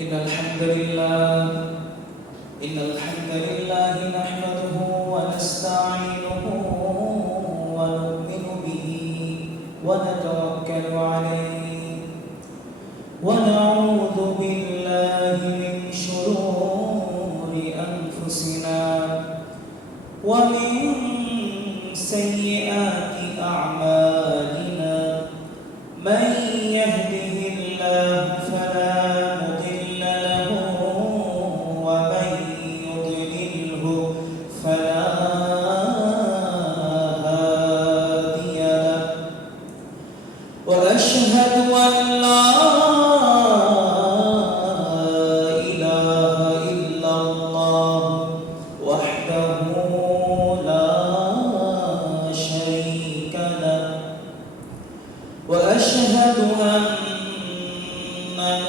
إن الحمد لله نحمده ونستعينه ونؤمن به ونتوكل عليه ونعوذ بالله من شرور أنفسنا ومن سيئات أعمالنا من يهده الله فلا مضل له ومن يضلله فلا هادي له وأشهد أن لا إله إلا الله وحده لا شريك له وأشهد أن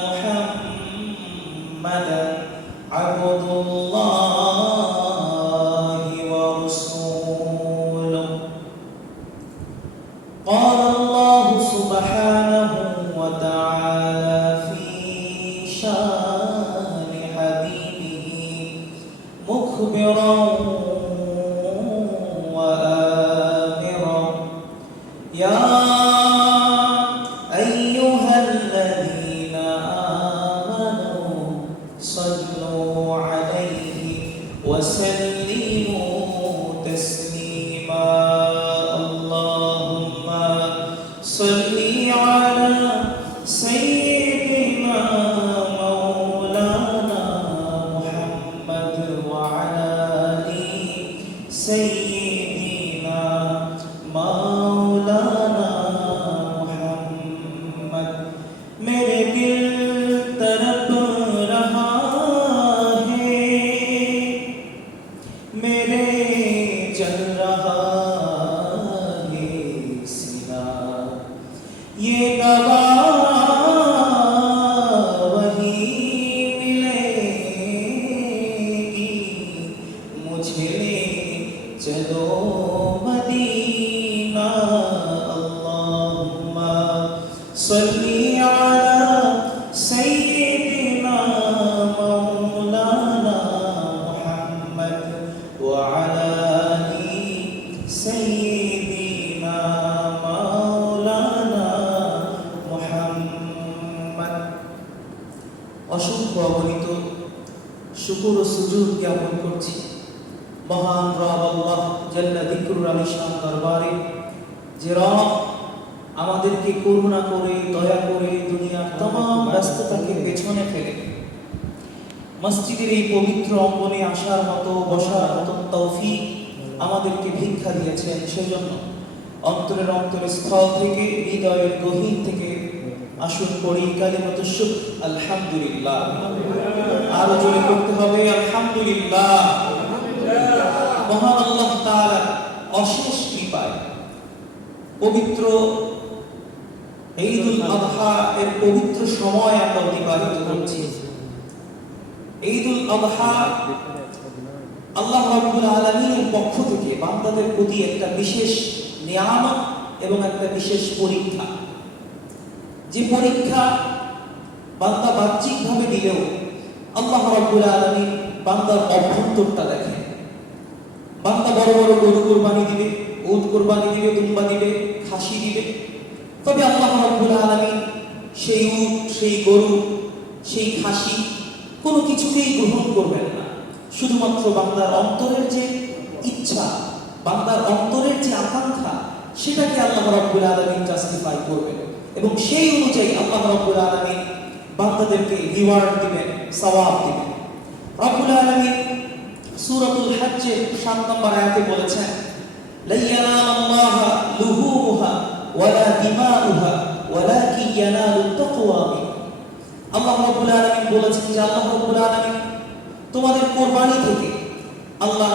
محمدا عبد الله ورسوله قال الله سبحانه وتعالى في شان حبيبه مخبرا وآمرا يا أيها الذين آمنوا صلوا عليه وسلموا تسليما اللهم صل على سيدنا مولانا محمد وعلى آل سيدنا مولانا محمد मेरे दिल तड़प रहा है मेरे जल रहा है सीना ये गवाह वही मिलेगी मुझे ले चलो मदीना अल्लाहुम्मा सल्ली अला सय्यिदिना मौलाना मुहम्मद व अला आलि सय्यिदिना मौलाना मुहम्मद অসংখ্য অগণিত শুকর ও সুজুদ জ্ঞাপন করছি মহান রব আল্লাহ জাল্লা যিকরুল আলিশান দরবারে যে রব আমাদেরকে করুণা করে দয়া করে দুনিয়ার तमाम ব্যস্ততাকে পেছনে ফেলে মসজিদের এই পবিত্র অঙ্গনে আসার মতো বসার মতো তৌফিক আমাদেরকে ভিক্ষা দিয়েছেন সেজন্য অন্তরের স্থল থেকে হৃদয়ের গভীর থেকে আসুন পড়ি কালিমাতুশ শুকর আলহামদুলিল্লাহ আরো জোরে করতে হবে আলহামদুলিল্লাহ মহান আল্লাহ তাআলা অশেষ কৃপায় পবিত্র ঈদুল আযহা এর পবিত্র সময় আমরা অতিবাহিত করছি ঈদুল আযহা আল্লাহ রাব্বুল আলামিনের পক্ষ থেকে বান্দাদের প্রতি একটা বিশেষ নিয়ামত এবং একটা বিশেষ পরীক্ষা যে পরীক্ষা বান্দা বাহ্যিকভাবে দিলেও আল্লাহ রাব্বুল আলামিন বান্দার অভ্যন্তরটা দেখেন বান্দা বড় বড় গরু কুরবানি দিবে উট কুরবানি দিবে দুম্বা দিবে খাসি দিবে তবে আল্লাহ রাব্বুল আলামিন সেই উট সেই গরু সেই খাসি কোনো কিছুকেই গ্রহণ করবেন না শুধুমাত্র বান্দার অন্তরের যে ইচ্ছা বান্দার অন্তরের যে আকাঙ্ক্ষা সেটাকে আল্লাহ রাব্বুল আলামিন জাস্টিফাই করবেন এবং সেই অনুযায়ী আল্লাহ রাব্বুল আলামিন বান্দাদেরকে রিওয়ার্ড দিবেন সওয়াব দিবেন রাব্বুল আলামিন সূরাতুল হজ্জের 7 নম্বর আয়াতে বলেছেন লা ইয়ানালাল্লাহা লুহুমুহা ওয়ালা দিমাউহা ওয়ালাকিন ইয়ানালুত তাকওয়া মিনকুম আল্লাহ রাব্বুল আলামিন বলেছেন যে আল্লাহ রাব্বুল আলামিন তোমাদের কুরবানি থেকে আল্লাহ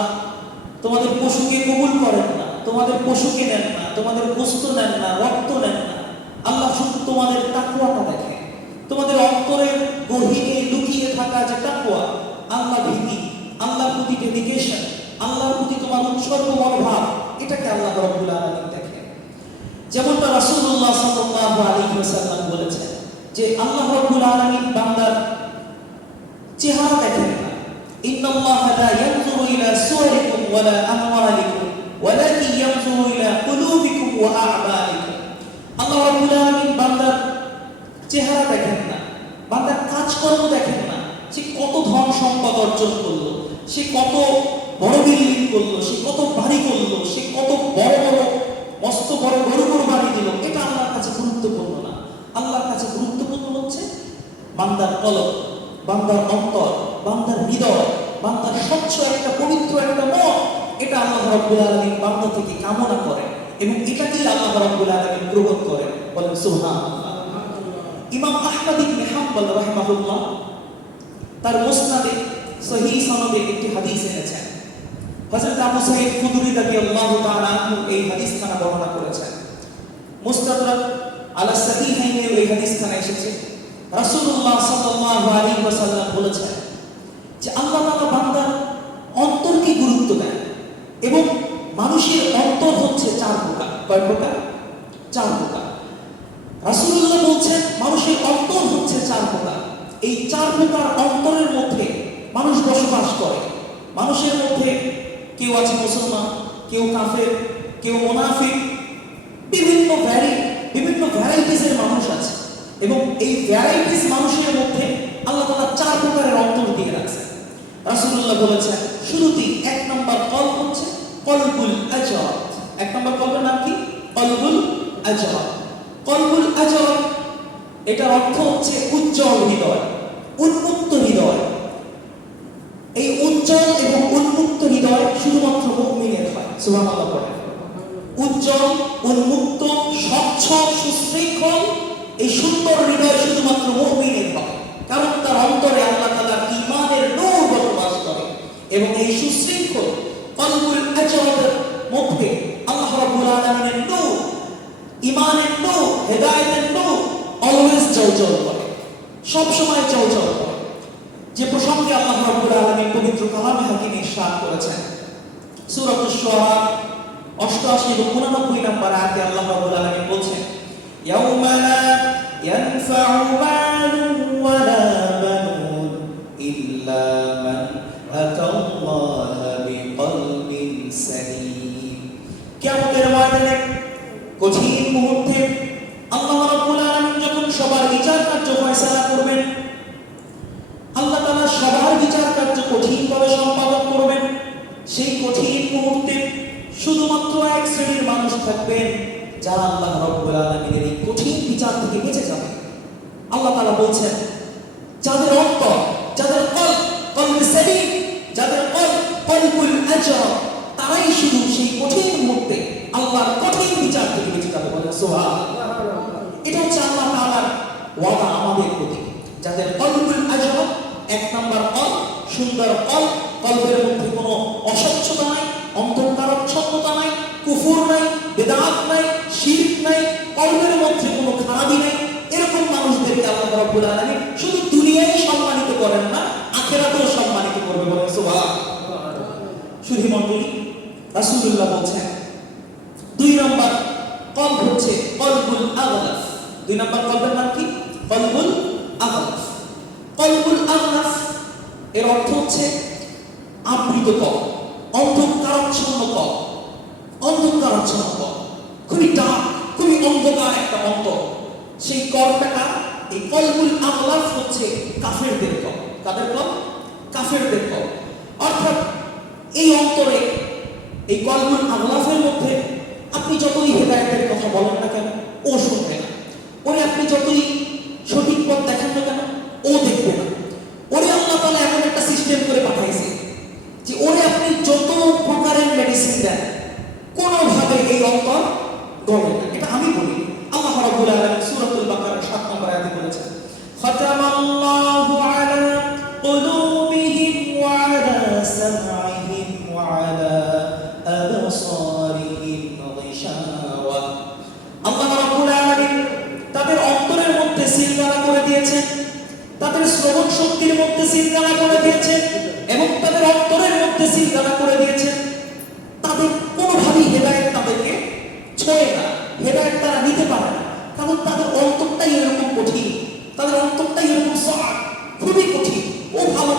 তোমাদের পশুকে কবুল করেন না তোমাদের পশুকে নেন না তোমাদের গোশত নেন না রক্ত নেন না আল্লাহ শুধু তোমাদের তাকওয়াটা দেখেন তোমাদের অন্তরের গহীনে লুকিয়ে থাকা যে তাকওয়া আল্লাহ ভীতি আল্লাহর প্রতি ডেডিকেশন আল্লাহর প্রতি তোমার উৎসর্গ মনোভাব এটাকে আল্লাহ রাব্বুল আলামিন দেখেন যেমনটা রাসূলুল্লাহ সাল্লাল্লাহু আলাইহি ওয়াসাল্লাম বলেছেন যে আল্লাহ রাব্বুল আলামিন বান্দার চেহারা দেখেন না। ইন্নাল্লাহা লা ইয়ানজুরু ইলা সুওয়ারিকুম ওয়ালা আমওয়ালিকুম ওয়ালাকিন ইয়ানজুরু ইলা কুলুবিকুম ওয়া আ'মালিকুম। আল্লাহ রাব্বুল আলামিন বান্দার চেহারা দেখেন না, বান্দার কাজকর্ম দেখেন না, সে কত ধন সম্পদ অর্জন করলো, সে কত বড় বিল্ডিং করলো, সে কত বাড়ি করলো, সে কত বড় বড় মস্ত বড় বড় বড় বাড়ি দিল, এটা আল্লাহর কাছে গুরুত্বপূর্ণ না। আল্লাহর কাছে গুরুত্বপূর্ণ হচ্ছে বান্দার কলব, বান্দার অন্তর, বান্দার হৃদয়, বান্দার স্বচ্ছ একটা পবিত্র একটা মন। এটা আল্লাহ রাব্বুল আলামিন বান্দা থেকে কামনা করে এবং এটাকেই আল্লাহ রাব্বুল আলামিন গ্রহণ করে। বলেন সুবহানাল্লাহ। ইমাম আহমদ ইবনে হাম্বল রাহিমাহুল্লাহ তার মুসনাদে সহিহ সনদে একটি হাদিস এনেছেন। হযরত আবু সাঈদ খুদরি রাদিয়াল্লাহু তাআলা আনহু এই হাদিসখানা বর্ণনা করেছেন। মুস্তাদরাক আলা সাহিহাইনে এই হাদিসখানা এসেছে। রাসূলুল্লাহ সাল্লাল্লাহু আলাইহি ওয়াসাল্লাম বলেছেন যে আল্লাহ তাআলা বান্দার অন্তরকে গুরুত্ব দেন এবং মানুষের অন্তর হচ্ছে চার প্রকার। কয় প্রকার? চার প্রকার। রাসূলুল্লাহ বলছেন মানুষের অন্তর হচ্ছে চার প্রকার। এই চার প্রকার অন্তরের মধ্যে মানুষ বসবাস করে। মানুষের মধ্যে কেউ আছে মুসলমান, কেউ কাফের, কেউ মুনাফিক, বিভিন্ন ভ্যারাইটিসের মানুষ আছে এবং এই ভ্যারাইটিস মানুষের মধ্যে আল্লাহ তাআলা চার প্রকারের অন্তর দিয়ে রাখছেন। রাসূলুল্লাহ বলেছেন শুরুতেই এক নম্বর কলব হচ্ছে কলবুল আজরাত। এক নম্বর কলবের নাম কি? কলবুল আজরাত। কলবুল আজরাত এটার অর্থ হচ্ছে উজ্জ্বল হৃদয়, উন্মুক্ত হৃদয়। এই উজ্জ্বল এবং উন্মুক্ত হৃদয় শুধুমাত্র মুমিনের হয়। সুবহানাল্লাহ বলেন। উজ্জ্বল, উন্মুক্ত, স্বচ্ছ, সুশৃঙ্খল এই সুন্দর হৃদয় শুধুমাত্র মুমিনের হয়, কারণ তার অন্তরে আল্লাহ তাআলার ঈমানের নূর বসবাস করে এবং এই সুশৃঙ্খল কলবুল আজরাতের মধ্যে আল্লাহ রাব্বুল আলামিনের নূর, ঈমানের নূর, হেদায়েতের নূর অলওয়েজ জ্বলজ্বল করে, সব সময় জ্বলজ্বল করে। যে প্রসঙ্গে আল্লাহ রাব্বুল আলামিন পবিত্র কালামে হাকিমে ইরশাদ করেছেন সূরাতুশ শুআরা 88 এবং 89 নম্বর আয়াতে আল্লাহ রাব্বুল আলামিন বলেন ইয়াউমা লা ইয়ানফাউ মালুন ওয়ালা বানুন ইল্লা মান আতাল্লাহা বিকলবিন সালিম। কিয়ামতের ময়দানে কঠিন মুহূর্তে আল্লাহ রাব্বুল আলামিন যখন সবার বিচার কার্য ফয়সালা করবেন, আল্লাহ তাআলা সবার বিচার কার্য কঠিনভাবে সম্পাদন করবেন, সেই কঠিন মুহূর্তে শুধুমাত্র এক শ্রেণীর মানুষ থাকবেন যারা আল্লাহ রাব্বুল আলামিনের এই কঠিন বিচার থেকে বেঁচে যাবে। আল্লাহ তাআলা বলছেন যাদের অন্তর, যাদের কলবে সালিম, যাদের কলবুল আজরাত, তারাই শুধু সেই কঠিন মুহূর্তে আল্লাহর কঠিন বিচার থেকে বেঁচে যাবে। বলেন সুবহানাল্লাহ। এটা হচ্ছে আল্লাহ তাআলার ওয়াদা আমাদের প্রতি। যাদের কলবুল আজরাত, এক নাম্বার কল, সুন্দর কল, কলবের মধ্যে কোনো অস্বচ্ছতা নাই, অন্ধকারচ্ছন্নতা নাই, কুফর নাই, বিদআত নাই, শিরক নাই, কলবের মধ্যে কোনো খারাপি নাই, এরকম মানুষদেরকে আল্লাহ রাব্বুল আলামিন শুধু দুনিয়ায় সম্মানিত করেন না, আখিরাতেও সম্মানিত করবে। বলেন সুবহানাল্লাহ। শুধু মণ্ডলী, রাসূলুল্লাহ বলছেন দুই নম্বর কলব হচ্ছে কলবুল আগলাফ। দুই নম্বর কলবের নাম কি? কলবুল আগলাফ। কলবুল আগলাফ এর অর্থ হচ্ছে আবৃত কল, অন্ধকারাচ্ছন্ন কল, অন্ধকারাচ্ছন্ন কল, খুবই ডার্ক, খুবই অন্ধকার একটা অন্তর। সেই কলটা, এই কলবুল আগলাফ হচ্ছে কাফেরদের কল। কাদের কল? কাফেরদের কল। অর্থাৎ এই অন্তরে, এই কলবুল আগলাফের মধ্যে আপনি যতই হেদায়েতের কথা বলেন না কেন, ও শুনবে না। ওরে আপনি যতই সঠিক পথ দেখেন না কেন, ও দেখবে না। ওরে আল্লাহ তাআলা এমন একটা সিস্টেম করে পাঠাইছে যে ওরে আপনি যত প্রকারের মেডিসিন দেন, কোনোভাবে এই অন্তর গলে না। এটা আমি বলি। আল্লাহ রাব্বুল আলামিন সূরাতুল বাকারার 7 নম্বর আয়াতে বলেছেন খাতামাল্লাহু আলা কুলুবিহিম ওয়া আলা সামঈহিম ওয়া আলা আবসারিহিম গিশাওয়া। আল্লাহ রাব্বুল আলামিন তাদের অন্তরের মধ্যে সিলগালা করে দিয়েছেন, তাদের শ্রবণ শক্তির মধ্যে সিলগালা করে দিয়েছেন এবং তাদের অন্তরের মধ্যে সিলগালা করে দিয়েছেন। তাদের কোনোভাবেই হেদায়েত তাদেরকে ছোঁয় না, হেদায়েত তারা নিতে পারে না, কারণ তাদের অন্তরটাই এরকম কঠিন, তাদের অন্তরটাই এরকম সআব, খুবই কঠিন। ও ভালো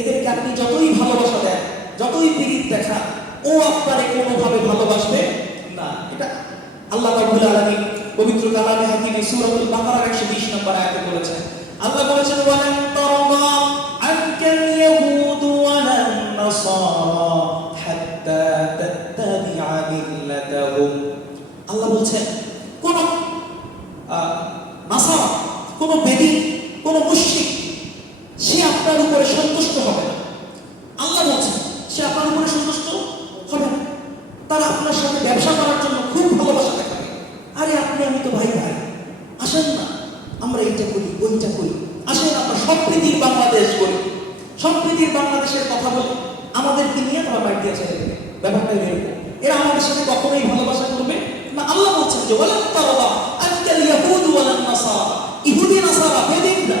এদেরকে আপনি যতই ভালোবাসা দেন, যতই পীড়িত দেখা, ও আপনারে কোনোভাবে ভালোবাসবে না। এটা আল্লাহ রাব্বুল আলামিন পবিত্র কালামে হাকিমে সূরাতুল বাকারার 120 নম্বর আয়াতে বলেছেন। আল্লাহ বলেছেন, ওয়ালান তারদা আনকাল ইয়াহুদু ওয়ালান নাসারা হাত্তা তাত্তাবিআ মিল্লাতাহুম। আল্লাহ বলছেন কোন নাসারা, কোন বেদী, কোন মুশরিক সে আপনার উপরে সন্তুষ্ট হবে না। আল্লাহ বলছেন সে আপনার উপরে সন্তুষ্ট হবে না। তারা আপনার সাথে ব্যবসা করার জন্য খুব ভালোবাসা দেখাবে। আরে আপনি আমি তো ভাই ভাই, আসেন না আমরা এইটা করি ওইটা করি, আসেন আমরা সম্প্রীতির বাংলাদেশ করি, সম্প্রীতির বাংলাদেশের কথা বলি, আমাদেরকে নিয়ে তারা বাইর দিয়ে ছেড়ে দেবে। ব্যাপারটা এরকম, এরা আমাদের সাথে কখনোই ভালোবাসা করবে না। আল্লাহ বলছেন যে ওয়ালান তারদা আনকাল ইয়াহুদু ওয়ালান নাসারা, ইহুদি নাসারা বেদিনরা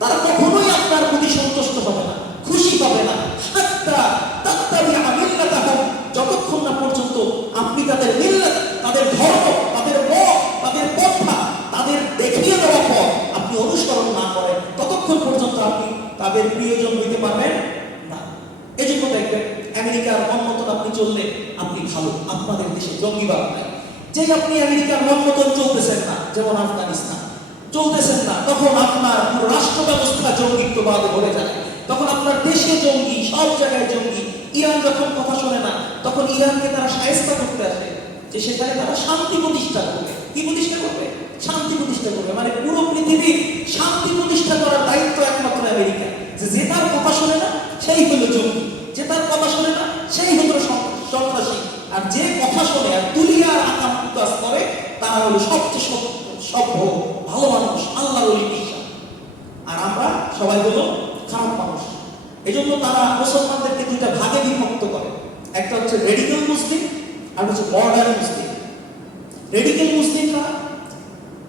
তারা কখনোই আপনার প্রতি সন্তুষ্ট হবে না, খুশি হবে না, হাত্তা তাত্তাবিআ মিল্লাতাহুম, যতক্ষণ না পর্যন্ত আপনি তাদের মিল্লাত, তাদের ধর্ম, তাদের মত, তাদের পন্থা, তাদের দেখিয়ে দেওয়া পথ আপনি অনুসরণ না করেন, ততক্ষণ পর্যন্ত আপনি তাদের প্রিয়জন হইতে পারবেন না। এজন্য দেখবেন আমেরিকার মন মতন আপনি চললে আপনি ভালো, আপনাদের দেশে জঙ্গিবাদ নাই। যে আপনি আমেরিকার মন মতন চলতেছেন না, যেমন আফগানিস্তান চলতেছেন না, তখন আপনার পুরো রাষ্ট্র ব্যবস্থা জঙ্গিত্ববাদে ভরে যায়, তখন আপনার দেশে জঙ্গি, সব জায়গায় জঙ্গি। ইরান যখন কথা শোনে না, তখন ইরানকে তারা শায়েস্তা করতে আসে, যে সেখানে তারা শান্তি প্রতিষ্ঠা করবে। কি প্রতিষ্ঠা করবে? শান্তি প্রতিষ্ঠা করবে। মানে পুরো পৃথিবীর শান্তি প্রতিষ্ঠা করার দায়িত্ব একমাত্র আমেরিকা। যে তার কথা শোনে না সেই হলো জঙ্গি, যে তার কথা শোনে না সেই হলো সন্ত্রাসী, আর যে কথা শোনে আর দুনিয়ার আকাম কাজ করে তারা হলো সবচেয়ে সভ্য ভালো মানুষ, আল্লাহর ওলি বিশ্বাস। আর আমরা সবাই হলো খারাপ মানুষ। এজন্য তারা মুসলমানদেরকে দুইটা ভাগে বিভক্ত করে, একটা হচ্ছে রেডিক্যাল মুসলিম আর হচ্ছে মডার্ন মুসলিম। রেডিক্যাল মুসলিমরা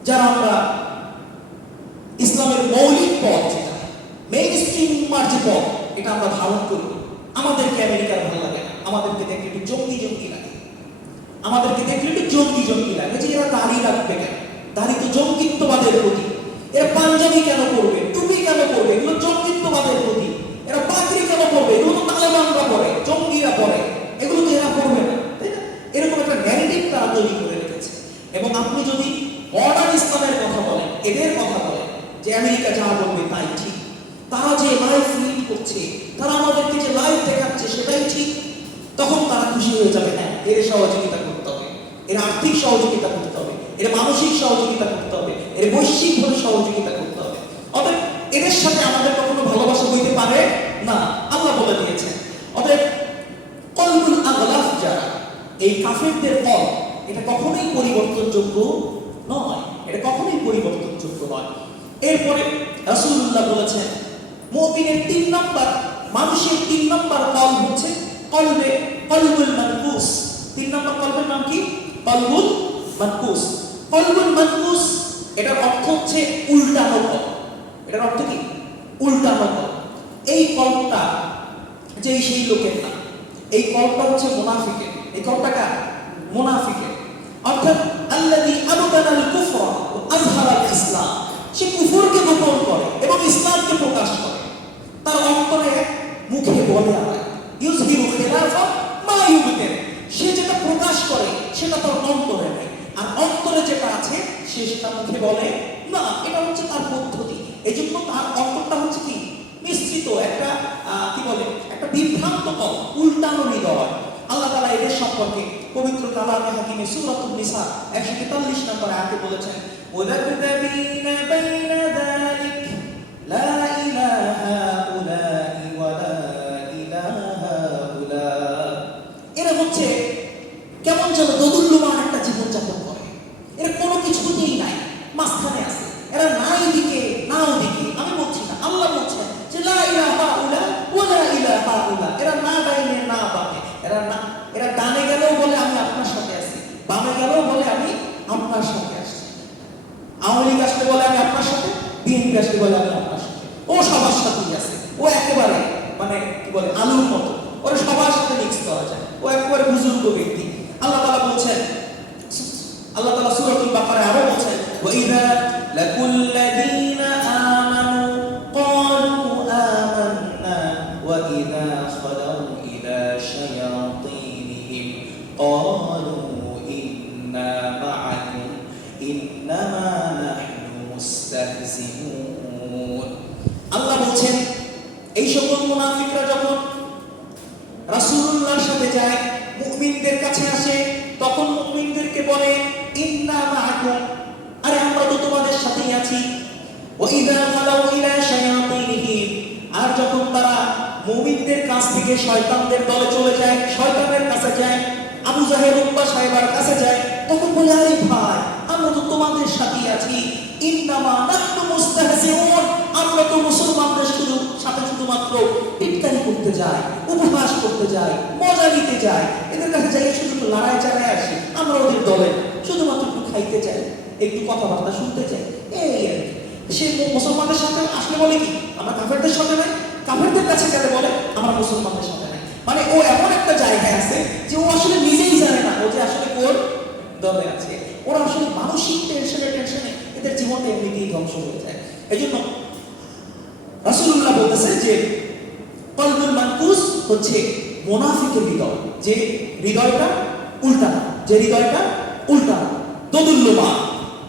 যারা আমরা ইসলামের মৌলিক পথ, যেটা মেইন স্ট্রিম যে পথ, এটা আমরা ধারণ করি, আমাদেরকে আমেরিকার ভালো লাগে না, আমাদেরকে দেখলে একটু জঙ্গি জঙ্গি লাগে, আমাদেরকে দেখলে একটু জঙ্গি জঙ্গি লাগে, যে এরা দাড়ি রাখবে কেন, দাড়ি তো জঙ্গিত্ববাদের প্রতি, এরা পাঞ্জাবি কেন করবে, টুপি কেন করবে, এগুলো জঙ্গিত্ববাদের প্রতি, এরা পাগড়ি কেন করবে, এগুলো তো তালেবানরা পরে, জঙ্গিরা পরে, এগুলো তো এরা করবে না, তাই না? এরকম একটা ন্যারেটিভ তারা তৈরি করে রেখেছে। এবং আপনি যদি মডার্ন ইসলামের কথা বলেন, এদের কথা বলেন যে আমেরিকা যা বলবে তাই ঠিক, তারা যে লাইফ লিড করছে, তারা আমাদেরকে যে লাইফ দেখাচ্ছে সেটাই ঠিক, তখন তারা খুশি হয়ে যাবে। হ্যাঁ, এর সহযোগিতা করতে হবে, এর আর্থিক সহযোগিতা করতে হবে, এর মানসিক সহযোগিতা করতে হবে, এর বৈশ্বিকভাবে সহযোগিতা করতে হবে। অতএব এদের সাথে আমাদের কখনো ভালোবাসা হইতে পারে না, আল্লাহ বলে দিয়েছেন। অতএব কলবুল আগলাফ যারা, এই কাফেরদের ফল, এটা কখনোই পরিবর্তনযোগ্য নয়, এটা কখনোই পরিবর্তনযোগ্য নয়। এরপরে রাসূলুল্লাহ বলেছেন মুমিনের 3 নাম্বার, মানুষের 3 নাম্বার কল হচ্ছে কলবুল মানকুস। 3 নাম্বার কলবের নাম কি? কলবুল মানকুস। কলবুল মানকুস এটার অর্থ হচ্ছে উল্টানো কল। এটার অর্থ কি? উল্টানো কল। এই কলটা যে সেই লোকের না, এই কলটা হচ্ছে মুনাফিকের। এই কলটা কার? মুনাফিকের। অর্থাৎ আল্লাযী আবতানাল কুফরা ওয়া আযহারাল ইসলাম, সে কুফরকে গোপন করে এবং ইসলামকে প্রকাশ করে। তার অন্তরে মুখে বলে আর ইউযহিরু খিলাফা মা ইউবতিন, সে যেটা প্রকাশ করে সেটা তার অন্তরে নেই, আর অন্তরে যেটা আছে সে সেটা মুখে বলে না। এটা হচ্ছে তার পদ্ধতি। এই জন্য তার অন্তরটা হচ্ছে কি? মিশ্রিত, একটা কি বলে, একটা বিভ্রান্ত কল, উল্টানো হৃদয়। আল্লাহ তাআলা এদের সম্পর্কে পবিত্র কালামে হাকিমে সূরাতুন নিসা 143 নম্বর আয়াতে বলেছেন, ওয়াযাবতাবিনা বাইনা যালিক লা ইলাহা উলাই ওয়া লা ইলাহা উলা। এরা হচ্ছে কেমন যেন দোদুল্যমান একটা জীবন যাপন করে, এরা কোনো কিছুতেই নাই, মাঝখানে আছে, এরা নাই দিকে না ওদিকে। আমি বলছি না, আল্লাহ বলছেন যে লা ইলাহা উলা ওয়া লা ইলাহা উলা। এরা না ডাইনে না বামে, এরা ডানে গেলেও বলে আমি আপনার সাথে আছি, বামে গেলেও বলে আমি আপনার সাথে আসছি। আওয়ামী লীগ আসলে বলে আমি আপনার সাথে, বিএনপি আসলে বলে আমি আপনার সাথে। ও সবার সাথেই আছে, ও একেবারে মানে কি বলে আলুর মতো, ওরা সবার সাথে মিক্স করা যায়, ও একেবারে বুজুর্গ ব্যক্তি। আল্লাহ তাআলা বলছেন, আল্লাহ তাআলা সূরাতুল বাকারায় আরো বলছেন, ওয়া ইযা লাকুল্লাযীনা আমানু ক্বালু আমান্না এই সকল মুনাফিকরা যখন রাসূলুল্লাহর সাথে যায়, মুমিনদের কাছে আসে, তখন মুমিনদেরকে বলে ইন্না মাআকুম, আরে আমরা তো তোমাদের সাথেই আছি। ওয়া ইযা খালাউ ইলা শায়াতিনহিম, আর যখন তারা মুমিনদের কাছ থেকে শয়তানদের দলে চলে যায়, শয়তানের কাছে যায়, আবু জাহেল উতবা সাহেবের কাছে যায়, তখন বলে আরে ভাই আমরা তো তোমাদের সাথেই আছি, ইন্নামা নাহনু মুস্তাহজিউন, আমরা তো মুসলমানদের সাথে শুধুমাত্র টিটকারি করতে যাই, উপহাস করতে যাই, মজা নিতে যাই, এদের কাছে যাই শুধু একটু লড়াই চালায় আসি, আমরা ওদের দলে শুধুমাত্র একটু খাইতে চাই, একটু কথাবার্তা শুনতে চাই, এই আর কি। সে মুসলমানদের সাথে আসলে বলে কি আমরা কাফেরদের সাথে নাই, কাফেরদের কাছে গেলে বলে আমরা মুসলমানদের সাথে নাই। মানে ও এমন একটা জায়গায় আছে যে ও আসলে নিজেই জানে না ও যে আসলে কোন দলে আছে। ওরা আসলে মানসিক টেনশনে এদের জীবনটা এমনিতেই ধ্বংস হয়ে যায়। এই জন্য রাসূলুল্লাহ বলতেছে যে কলবুল মানকুস হচ্ছে মুনাফিকের হৃদয়, যে হৃদয়টা উল্টানো, যে হৃদয়টা উল্টানো,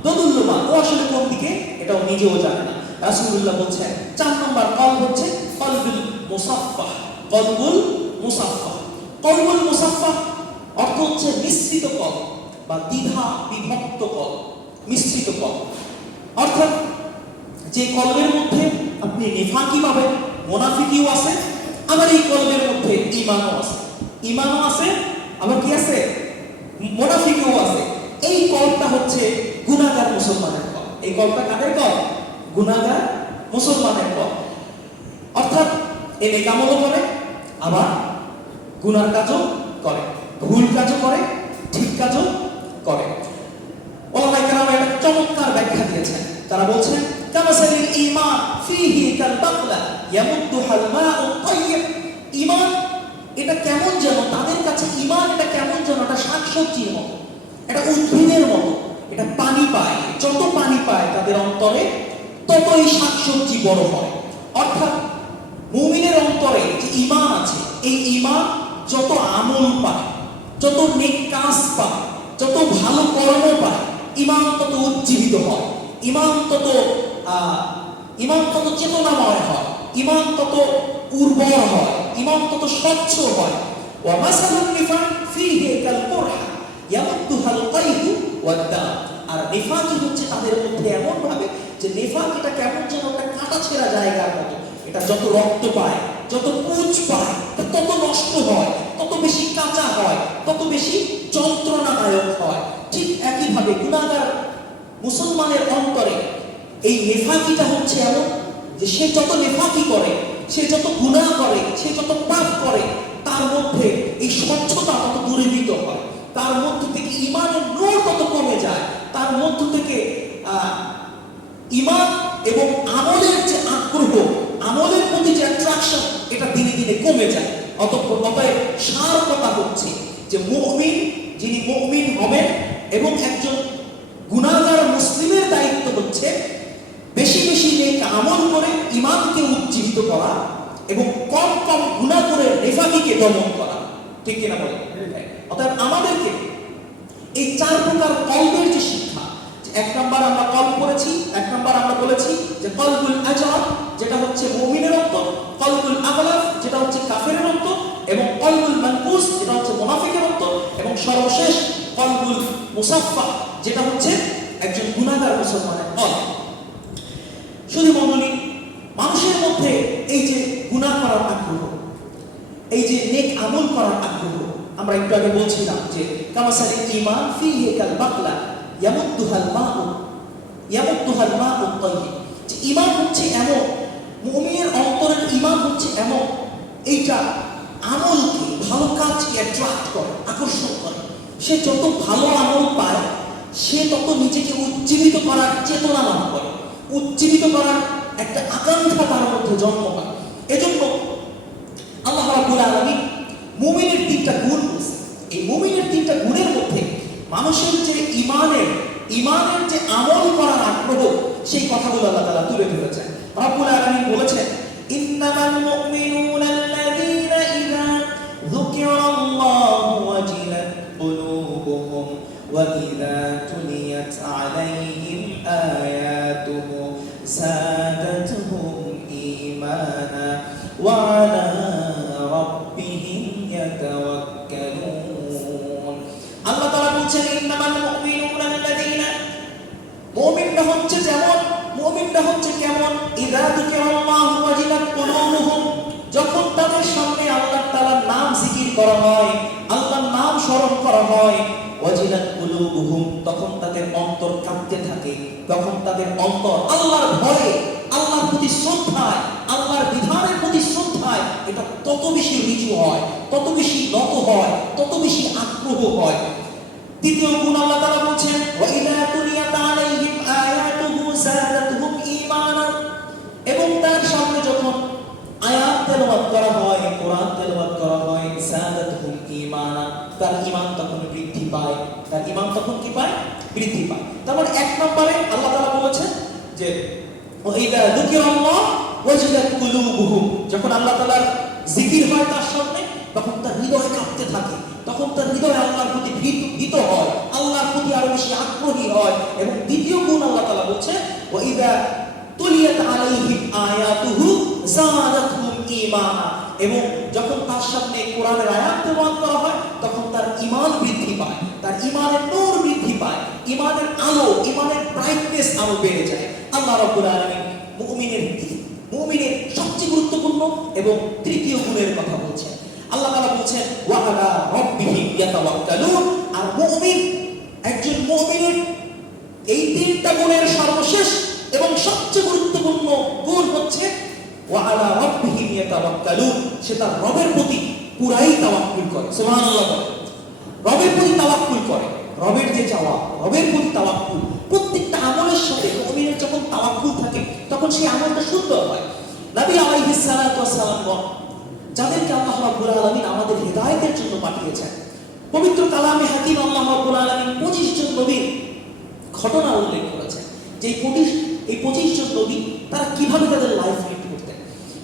দোদুল্যমান, ও আসলে কোন দিকে এটাও নিজেও জানে না। রাসূলুল্লাহ বলছেন 4 নম্বর কলব হচ্ছে কলবুল মুসাফফাহ। কলবুল মুসাফফাহ, কলবুল মুসাফফাহ অর্থ হচ্ছে মিশ্রিত কলব বা দ্বিধা বিভক্ত কলব, মিশ্রিত কলব। অর্থাৎ যে কলবের মধ্যে আপনি নিফাকি পাবেন, মুনাফিকিও আছে, আবার এই কলবের মধ্যে ঈমানও আছে, আবার কি আছে মুনাফিকিও আছে। এই কলবটা হচ্ছে গুনাহগার মুসলমানের কলব। এই কলবটা কাদের কলব? গুনাহগার মুসলমানের কলব। অর্থাৎ এ নেকামলও করে, আবার গুনার কাজও করে, ভুল কাজও করে, ঠিক কাজও করে। ওলামায়ে কেরাম একটা চমৎকার ব্যাখ্যা দিয়েছেন। তারা বলছেন কামাসালিল ঈমান ফীহি কাল বাকলা ইয়ামুদ্দুহাল মাউ তাইয়্যিব। ঈমান এটা কেমন যেন তাদের কাছে, ঈমান এটা কেমন যেন একটা শাকসবজির মতো, এটা উদ্ভিদের মতো, এটা পানি পায়, যত পানি পায় তাদের অন্তরে ততই শাকসবজি বড় হয়। অর্থাৎ মুমিনের অন্তরে যে ঈমান আছে, এই ঈমান যত আমল পায়, যত নেক কাজ পায়, যত ভালো কর্ম পায়, ঈমান তত উজ্জীবিত হয়, ঈমান তত চেতনাময় হয়, ঈমান তত উর্বর হয়, ঈমান তত স্বচ্ছ হয়। ওয়া মাসালুন নিফাক ফীহি কাল কুরহা ইয়ামুদ্দুহাল কাইদু ওয়াদ-দাম। আর নিফাকি হচ্ছে তাদের মধ্যে এমন ভাবে যে নিফাক এটা কেমন যেন একটা কাটা ছেঁড়া জায়গার মতো, এটা যত রক্ত পায়, যত পুঁজ পায়, তত নষ্ট হয়, তত বেশি কাঁচা হয়, তত বেশি যন্ত্রণাদায়ক হয়। ঠিক একইভাবে গুনাহগার মুসলমানের অন্তরে এই নেফাকিটা হচ্ছে এমন যে সে যত নেফাকি করে, সে যত গুনাহ করে, সে যত পাপ করে, তার মধ্যে এই স্বচ্ছতা তত দূরীভূত হয়, তার মধ্য থেকে ঈমানের নূর তত কমে যায়, তার মধ্য থেকে ঈমান এবং আমলের যে আগ্রহ, আমলের প্রতি যে অ্যাট্রাকশন, এটা দিনে দিনে কমে যায়। অতএব সার কথা হচ্ছে যে মুমিন, যিনি মুমিন হবেন এবং একজন গুনাহগার মুসলিমের দায়িত্ব হচ্ছে বেশি বেশি নেক আমল করে ঈমানকে উজ্জীবিত করা এবং কম কম গুনাহ করে নেফাকিকে দমন করা। ঠিক কিনা বলেন? অর্থাৎ আমাদেরকে এই 4 প্রকার কলবের যে শিক্ষা, 1 নাম্বার আমরা কলব করেছি, 1 নাম্বার আমরা বলেছি যে কলবুল আজরাব যেটা হচ্ছে মুমিনের অন্তর, কলবুল আগলাফ যেটা হচ্ছে কাফেরের অন্তর, এবং কলবুল মানকুস যেটা হচ্ছে মুনাফিকের অন্তর, এবং সর্বশেষ কলবুল মুসাফফা যেটা হচ্ছে একজন গুনাহগার মুসলমানের কলব। শুধু মণ্ডলী, মানুষের মধ্যে এই যে গুনাহ করার আগ্রহ, এই যে নেক আমল করার আগ্রহ, আমরা একটু আগে বলছিলাম যে কামাসালিল ঈমান ফীহি কাল বাকলা ইয়ামুদ্দুহাল মাউ তাইয়্যিব। যে ঈমান হচ্ছে এমন, মুমিনের অন্তরের ঈমান হচ্ছে এমন, এইটা আমলকে, ভালো কাজকে অ্যাট্রাক্ট করে, আকর্ষণ করে। সে যত ভালো আমল পায়, সে তত নিজেকে উজ্জীবিত করার চেতনা লাভ করে, উজ্জীবিত করার একটা আকাঙ্ক্ষা তার মধ্যে জন্ম পায়। এজন্য আল্লাহ রাব্বুল আলামিন মুমিনের 3টা গুণ বলেছেন। এই মুমিনের 3টা গুণের মধ্যে মানুষের যে ঈমানের যে আমল করার আগ্রহ, সেই কথাগুলো আল্লাহ তাআলা তুলে ধরেছেন। রাব্বুল আলামিন বলেছেন ইন্নামাল মুমিনুনা আল্লাযীনা ইযা যুকিরাল্লাহু ওয়াজিলাত কুলুবুহুম ওয়া ইযা তুলিয়াত আলাইহিম আয়াতুহু যাদাতুহুম ঈমানা وعلى ربهم يتوكلون আল্লাহ তাআলা বলছেন ইন্নামাল মুমিনুনা আল্লাযীনা মুমিনরা হচ্ছে যেমন মুমিনরা হচ্ছে কেমন ইযা যুকিরাল্লাহু ওয়াজিলাত কুলুবুহুম যখন তাদের সামনে আল্লাহ তাআলার নাম জিকির করা হয় আল্লাহর নাম স্মরণ করা হয় ওয়াজিলাত কুলুবুহুম তখন তাদের অন্তর কাঁপতে থাকে তখন তাদের অন্তর আল্লাহর ভয়ে আল্লাহর প্রতি শ্রদ্ধায় আল্লাহর বিধানের প্রতি শ্রদ্ধায় এটা তত বেশি রিজু হয় তত বেশি নত হয় তত বেশি আগ্রহ হয় দ্বিতীয় গুণ আল্লাহ তাআলা বলেন ওয়া ইযা তুলিয়াত আলাইহিম আয়াতুহু যাদাতুহুম ঈমানা এবং তার সামনে যখন আয়াত তেলাওয়াত করা হয় কোরআন তেলাওয়াত করা হয় যাদাতুহুম ঈমানা তার ঈমান তখন বৃদ্ধি পায় তার ঈমান তখন কি পায় বৃদ্ধি পায় তারপর এক নম্বরে আল্লাহ তাআলা বলেছেন যে ওয়া ইযা যুকিরাল্লাহ ওয়াজিলাত কুলুবুহুম যখন আল্লাহ তাআলার জিকির হয় তার সামনে তখন তার হৃদয় কাঁপতে থাকে তখন তার হৃদয় আল্লাহর প্রতি ভীত হয় আল্লাহর প্রতি আরো বেশি আগ্রহী হয় এবং দ্বিতীয় গুণ আল্লাহ তাআলা বলছেন ওয়া ইযা তুলিয়াত আলাইহিম আয়াতুহু যাদাতুহুম ঈমানা এবং যখন তার সামনে কোরআনের আয়াত তেলাওয়াত করা হয় তখন তার ঈমান বৃদ্ধি পায় তার ঈমানের নূর বৃদ্ধি পায় ঈমানের আলো ঈমানের ব্রাইটনেস আরো বেড়ে যায় আল্লাহ রাব্বুল আলামিন মুমিনের সবচেয়ে গুরুত্বপূর্ণ এবং তৃতীয় গুণের কথা বলছেন আল্লাহ তাআলা বলছেন ওয়া আলা রাব্বিহিম ইয়াতাওয়াক্কালুন আর মুমিন একজন মুমিনের এই তিনটা গুণের সর্বশেষ এবং সবচেয়ে গুরুত্বপূর্ণ গুণ হচ্ছে ওয়া আলা রাব্বিহিম ইয়াতাওয়াক্কালুন সে তার রবের প্রতি পুরাই তাওয়াক্কুল করে সুবহানাল্লাহ রবের প্রতি তাওয়াক্কুল করে রবের যে চাওয়া রবের প্রতি তাওয়াক্কুল প্রত্যেকটা আমলের সাথে মুমিনের যখন তাওয়াক্কুল থাকে তখন সেই আমলটা সুন্দর হয় নবী আলাইহিস সালাতু ওয়াস সালাম যাদেরকে আল্লাহ রাব্বুল আলামিন আমাদের হিদায়াতের জন্য পাঠিয়েছেন পবিত্র কালামে হাকিম আল্লাহ রাব্বুল আলামিন 25 জন নবীর ঘটনা উল্লেখ করেছেন যে এই 25 জন নবী তারা কিভাবে তাদের লাইফ লিড করতেন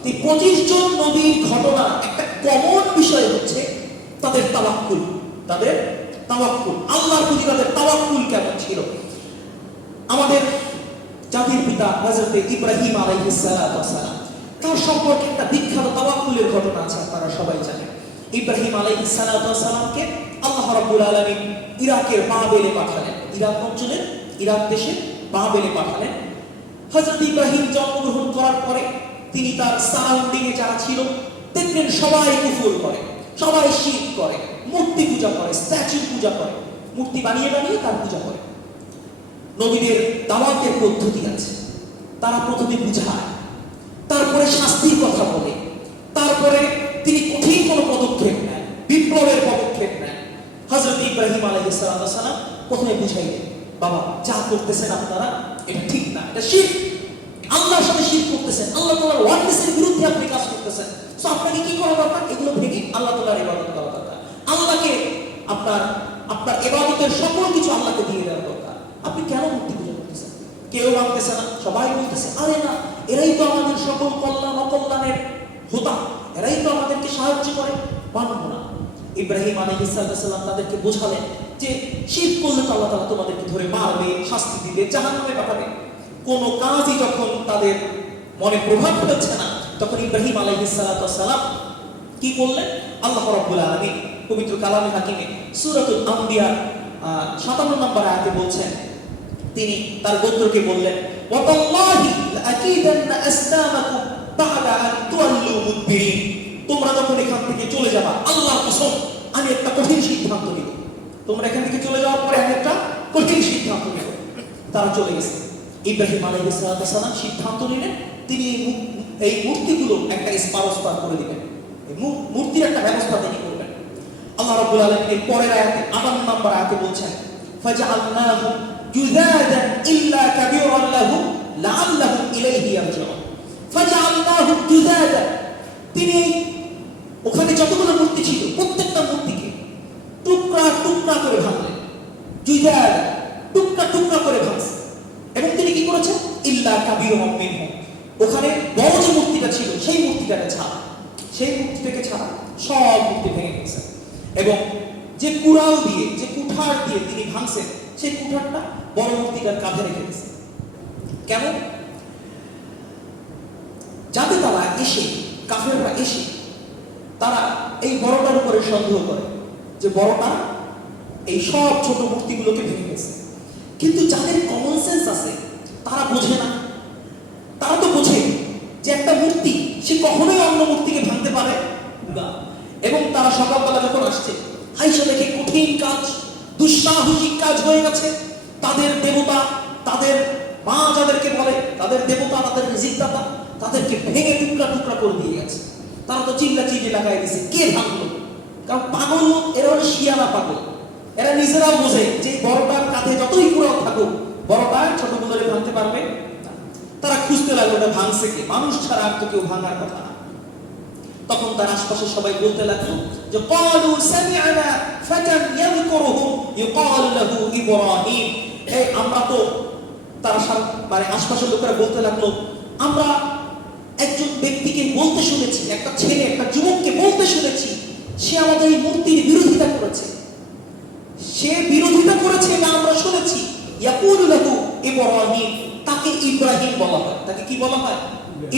এই 25 জন নবীর ঘটনা একটা কমন বিষয় হচ্ছে তাদের তাওয়াক্কুল আল্লাহর প্রতি তাদের তাওয়াক্কুল কেমন ছিল আমাদের জাতির পিতা হযরত ইব্রাহিম আলাইহিস সালাতু ওয়াস সালাম তার সম্পর্কে একটা বিখ্যাত তাওয়াক্কুলের ঘটনা আছে আপনারা সবাই জানেন ইব্রাহিম আলাইহিস সালাতু ওয়াস সালামকে আল্লাহ রাব্বুল আলামিন ইরাকের বাবেলে পাঠালেন ইরাক অঞ্চলের ইরাক দেশে বাবেলে পাঠালেন হযরত ইব্রাহিম জন্মগ্রহণ করার পরে তিনি তার সারাউন্ডিং এ যারা ছিল দেখলেন সবাই কুফর করে সবাই শিরক করে মূর্তি পূজা করে স্ট্যাচু পূজা করে মূর্তি বানিয়ে তার পূজা করে নবীদের দাওয়াতের পদ্ধতি আছে তারা প্রথমে বুঝায় তারপরে শাস্তির কথা বলে তারপরে তিনি কঠিন কোনো পদক্ষেপ নেন বিপ্লবের পদক্ষেপ নেন হযরত ইব্রাহিম আলাইহিস সালাম প্রথমে বুঝাইলেন বাবা যা করতেছেন আপনারা এটা ঠিক না এটা শিরক আল্লাহর সাথে শিরক করতেছেন আল্লাহ তাআলার ওয়াননেসের বিরুদ্ধে আপনি কাজ করতেছেন সো আপনাকে কি করা দরকার এগুলো ভেঙে আল্লাহ তাআলার ইবাদত করা দরকার আল্লাহকে আপনার ইবাদতের সকল কিছু আল্লাহকে দিয়ে দেওয়া দরকার আপনি কেন মূর্তি পূজা করতেছেন কেউ মানতেছে না সবাই বলতেছে আরে না এরাই তো আমাদের সকল কল্যাণ অকল্যাণের হোতা এরাই তো আমাদেরকে সাহায্য করে মানব না ইব্রাহিম আলাইহিস সালাম তাদেরকে বোঝালেন যে শিরক করলে তো আল্লাহ তাআলা তোমাদেরকে ধরে মারবে শাস্তি দিবে জাহান্নামে পাঠাবে কোন কাজই যখন তাদের মনে প্রভাব ফেলছে না তখন ইব্রাহিম আলাইহিস সালাম কি করলেন আল্লাহ রাব্বুল আলামিন পবিত্র কালামে হাকিমে সূরাতুল আম্বিয়া 57 নম্বর আয়াতে বলছেন তিনি তার গোত্রকে বললেন ওয়াতাল্লাহি লাআকিদান্না আসনামাকুম বা'দা আন তুওয়াল্লু মুদবিরিন তোমরা যখন এখান থেকে চলে যাবা আল্লাহর কসম আমি একটা কঠিন সিদ্ধান্ত নিব তোমরা এখান থেকে চলে যাওয়ার পরে আমি একটা কঠিন সিদ্ধান্ত নিব তারা চলে গেছে ইব্রাহিম আলাইহিস সালাম সিদ্ধান্ত নিলেন তিনি এই মূর্তিগুলো একটা স্পারস্পার করে দিবেন এই মূর্তির একটা ব্যবস্থা তিনি করবেন আল্লাহ রাব্বুল আলামিন পরের আয়াতে 58 নম্বর আয়াতে বলছেন ফাজআলনাহু জুযাদান ইল্লা কাবীরান লাহুম লাআল্লাহুম ইলাইহি ইয়ারজিউন ফাজআলনাহু জুযাদান তিনি ওখানে যতগুলো মূর্তি ছিল প্রত্যেকটা মূর্তিকে টুকরা টুকরা করে ভাঙলেন জুযাদ টুকরা করে ভাঙলেন এবং তিনি কি করেছেন ইল্লা কাবীরান মিনহুম ওখানে বড় যে মূর্তিটা ছিল সেই মূর্তিটাকে ছাড়া সেই মূর্তিটাকে ছাড়া সব মূর্তি ভেঙে গেছে এবং যে কুড়াল দিয়ে যে কুঠার দিয়ে তিনি ভাঙছেন সেই কুঠারটা বড় মূর্তিটার কাঁধে রেখে দিয়েছে কেমন যাতে তারা এসে কাফেররা এসে তারা এই বড়টার উপরে সন্দেহ করে যে বড়টা এই সব ছোট মূর্তিগুলোকে ভেঙে গেছে। কিন্তু যাদের কমন সেন্স আছে তারা বোঝে না, তারা তো বোঝে যে একটা মূর্তি সে কখনোই অন্য মূর্তিকে ভাঙতে পারে না। এবং তারা সকালবেলা যখন আসছে আইসা দেখে কঠিন কাজ, দুঃসাহসিক কাজ হয়ে গেছে। তাদের দেবতা, তাদের মা যাদেরকে বলে তাদের দেবতা, তাদের রিজিকদাতা, তাদেরকে ভেঙে টুকরা টুকরা করে দিয়ে গেছে। তারা তো চিল্লা চিল্লি লাগাই দিয়েছে কে ভাঙলো। কারণ পাগল লোক এরা হলো শিয়ানা পাগল, এরা নিজেরাও বোঝে যে বড়টার কাঁধে যতই পুরাও থাকুক বড়টা ছোটগুলোরে ভাঙতে পারবে না। তারা খুঁজতে লাগলো ওটা ভাঙছে কে, মানুষ ছাড়া আর তো কেউ ভাঙার কথা না। তখন তার আশপাশে সবাই বলতে লাগলো যে ক্বালু সামি'না ফাতান ইয়াযকুরুহুম ইউকালু লাহু ইব্রাহিম। এই আমরা তো তারা মানে আশপাশের লোকেরা বলতে লাগলো আমরা একজন ব্যক্তিকে বলতে শুনেছি, একটা ছেলে একটা যুবককে বলতে শুনেছি সে আমাদের এই মূর্তির বিরোধিতা করেছে, সে বিরোধিতা করেছে না আমরা শুনেছি। ইয়াকুলু লাহু ইব্রাহিম, তাকে ইব্রাহিম বলা হয়। তাকে কি বলা হয়?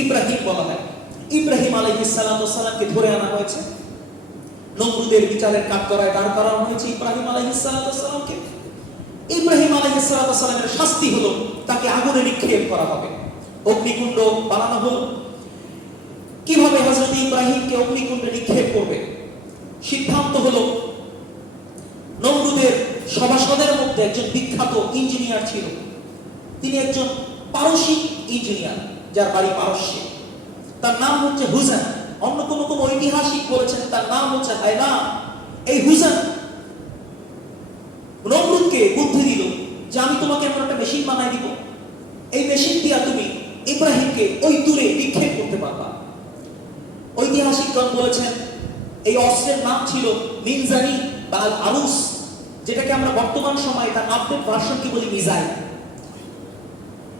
ইব্রাহিম বলা হয়। ইব্রাহিম আলাইহিস সালাতু ওয়াস সালামকে ধরে আনা হয়েছে, নমরুদের বিচারের কাঠগড়ায় দাঁড় করানো হয়েছে ইব্রাহিম আলাইহিস সালাতু ওয়াস সালামকে। ইব্রাহিম আলাইহিস সালাতু ওয়াস সালামের শাস্তি হলো তাকে আগুনে নিক্ষেপ করা হবে, অগ্নিকুণ্ড বানানো হলো। কিভাবে হযরত ইব্রাহিমকে অগ্নিকুণ্ডে নিক্ষেপ করবে সিদ্ধান্ত হলো, নমরুদের সভাসদের মধ্যে একজন বিখ্যাত ইঞ্জিনিয়ার ছিল, তিনি একজন পারসিক ইঞ্জিনিয়ার যার বাড়ি পারস্যে, তার নাম হচ্ছে হুসাইন। অন্য কোন ঐতিহাসিক বলেছেন তার নাম হচ্ছে হায়দার। এই হুসাইন নমরুদকে বুদ্ধি দিল যে আমি তোমাকে এমন একটা মেশিন বানাই দিব, এই মেশিন দিয়া তুমি ইব্রাহিমকে ওই দূরে নিক্ষেপ করতে পারবা। ঐতিহাসিকগণ বলেছেন এই অস্ত্রের নাম ছিল মিনজানি বা আল আরুস, যেটাকে আমরা বর্তমান সময়ে তার আপডেট ভার্সনকে বলি মিসাইল,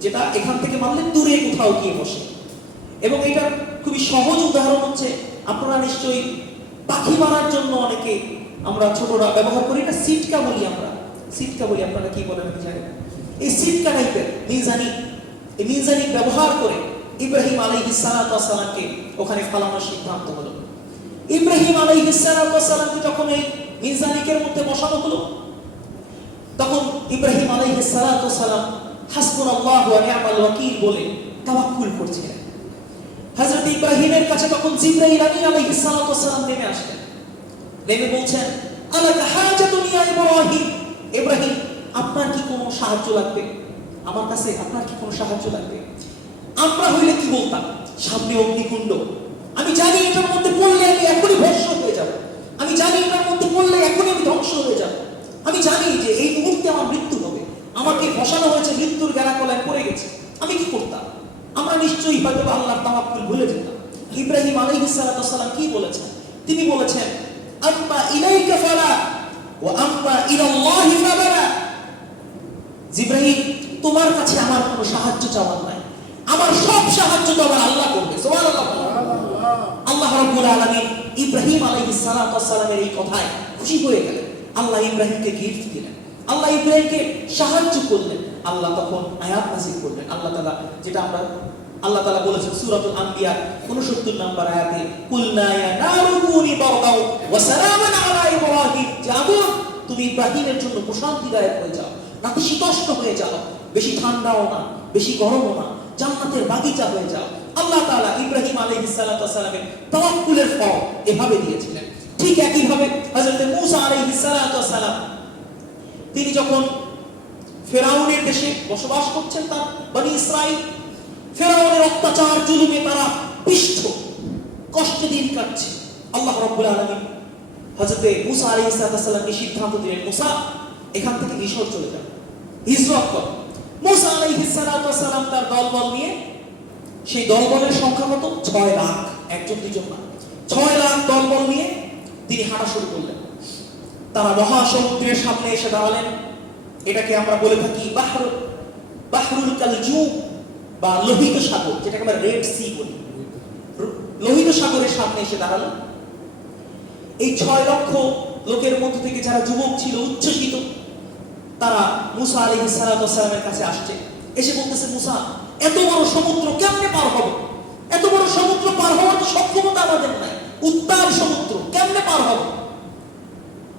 যেটা এখান থেকে মারলে দূরে কোথাও গিয়ে বসে। এবং এটার খুবই সহজ উদাহরণ হচ্ছে আপনারা নিশ্চয়ই পাখি মারার জন্য অনেকে আমরা ছোটরা ব্যবহার করি না, সিটকা বলি আমরা, সিটকা বলি, আপনারা কি বলেন আমি জানি। এই সিটকা টাইপের মিনজানি, এই মিনজানি ব্যবহার করে ইব্রাহিম আলাইহিস সালাতু ওয়াস সালামকে ওখানে ফালানোর সিদ্ধান্ত হলো। ইব্রাহিম আলাইহিস সালাতু ওয়াস সালামকে যখন এই মিনজানিকের মধ্যে বসানো হলো তখন ইব্রাহিম আলাইহিস সালাতু ওয়াস সালাম হাসবুনাল্লাহু ওয়া নি'মাল ওয়াকিল বলে তাওয়াক্কুল করছিলেন। হযরত ইব্রাহিমের কাছে তখন জিবরাইল আলাইহিস সালাতু ওয়াস সালাম নেমে আসলেন, নেমে বলছেন আলাকা হাজাতুন ইয়া ইব্রাহিম, ইব্রাহিম আপনার কি কোনো সাহায্য লাগবে? আমার কাছে আপনার কি কোনো সাহায্য লাগবে? আমরা হইলে কি বলতাম, সামনে অগ্নিকুণ্ড, আমি জানি এটার মধ্যে পড়লে আমি এখনই ভস্ম হয়ে যাব, আমি জানি এটার মধ্যে পড়লে এখনই আমি ধ্বংস হয়ে যাব, আমি জানি যে এই মুহূর্তে আমার মৃত্যু হবে, আমাকে বসানো হয়েছে মৃত্যুর গেরাকলায় পড়ে গেছে, আমি কি করতাম? আমরা নিশ্চয়ই হয়তো আল্লাহর তাওয়াক্কুল ভুলে যেতাম। ইব্রাহিম আলাইহিস সালাতু ওয়াস সালাম কি বলেছেন? তিনি বলেছেন আম্মা ইলাইকা ফালা ওয়া আম্মা ইলাল্লাহি ফালা। জিবরাইল তোমার কাছে আমার কোনো সাহায্য চাওয়ার নাই, আমার সব সাহায্য তো আমার আল্লাহ করবে। সুবহানাল্লাহ। আল্লাহ রাব্বুল আলামিন ইব্রাহিম আলাইহিস সালাতু ওয়াস সালামের এই কথায় খুশি হয়ে গেলেন। আল্লাহ ইব্রাহিমকে গিফট দিলেন, আল্লাহ ইব্রাহিমকে সাহায্য করলেন। আল্লাহ তখন আয়াত নাযিল করলেন, আল্লাহ তাআলা যেটা আমরা আল্লাহ তাআলা বলেছেন সূরাতুল আম্বিয়া 69 নম্বর আয়াতে কুলনা ইয়া নারু কুনি বারদাও ওয়া সালামান আলা ইব্রাহিম, আগুন তুমি ইব্রাহিমের জন্য প্রশান্তিদায়ক হয়ে যাও, নাতিশীতোষ্ণ হয়ে যাও, বেশি ঠান্ডাও না বেশি গরমও না, জান্নাতের বাগিচা হয়ে যাও। আল্লাহ তাআলা ইব্রাহিম আলাইহিস সালাতু ওয়াস সালামের তাওয়াক্কুলের ফল এভাবে দিয়েছিলেন। ঠিক একই ভাবে হযরত মূসা আলাইহিস সালাতু ওয়াস সালাম তিনি যখন ফেরাউনের দেশে বসবাস করছেন, তার বনি ইসরাইল ফেরাউনের অত্যাচার জুলুমে তারা পিষ্ট কষ্টে দিন কাটছে। আল্লাহ রাব্বুল আলামিন হযরত মূসা আলাইহিস সালামকে সিদ্ধান্ত দিলেন মুসা এখান থেকে মিশর চলে যাও, হিজরত কর। মূসা আলাইহিস সালাম তার দলবল নিয়ে, সেই দলবলের সংখ্যা কত? 6 লাখ, একজন দুজন না, 6 লাখ দলবল নিয়ে তিনি হাঁটা শুরু করলেন। তারা মহাসমুদ্রের সামনে এসে দাঁড়ালেন, এটাকে আমরা বলে থাকি বাহরুল কালজুম বা লোহিত সাগর, যেটাকে আমরা রেড সি বলি। লোহিত সাগরের সামনে এসে দাঁড়ালেন। এই 6 লক্ষ লোকের মধ্যে থেকে যারা যুবক ছিল উচ্ছ্বসিত, তারা মূসা আলাইহিস সালামের কাছে আসছে, এসে বলতেছে মুসা এত বড় সমুদ্র কেমনে পার হব? এত বড় সমুদ্র পার হওয়ার তো সক্ষমতা আমাদের নাই, উত্তাল সমুদ্র, কেমনে পার হবো?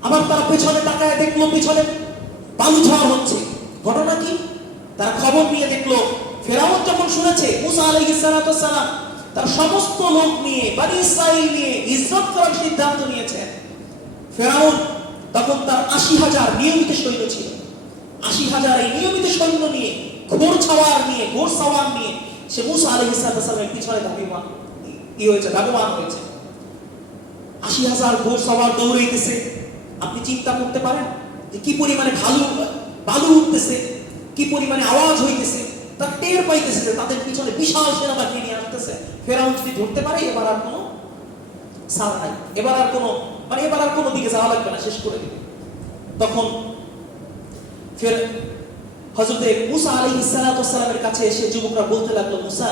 আবার তারা পেছনে তাকায় দেখলো পিছনে বালু ঝড় হচ্ছে। ঘটনা কি? তারা খবর নিয়ে দেখলো ফেরাউন যখন শুনেছে মুসা আলাইহিস সালাম তার সমস্ত লোক নিয়ে বনি ইসরাইল নিয়ে হিজরত করার সিদ্ধান্ত নিয়েছেন, ফেরাউন তখন তার ৮০,০০০ নিয়মিত সৈন্য ছিল। ৮০,০০০ এই নিয়মিত সৈন্য নিয়ে ঘোড় সাওয়ার নিয়ে সে মুসা আলাইহিস সালামের পিছনে ধাবিমান হয়েছে। ৮০,০০০ ঘোড় সাওয়ার দৌড়াইতেছে। আপনি চিন্তা করতে পারেন যে কি পরিমাণে বালু উঠতেছে, কি পরিমাণে আওয়াজ হইতেছে। তার টের পাইতেছে যে তাদের পিছনে বিশাল সেনাবাহিনী নিয়ে আসতেছে। ফেরাউন যদি ধরতে পারে এবার আর কোনো সার নাই, এবার আর কোনো দিকে যাওয়া লাগবে না, শেষ করে দিবে। তখন ফের হযরতে মুসা আলাইহিস সালামের কাছে এসে যুবকরা বলতে লাগলো, মুসা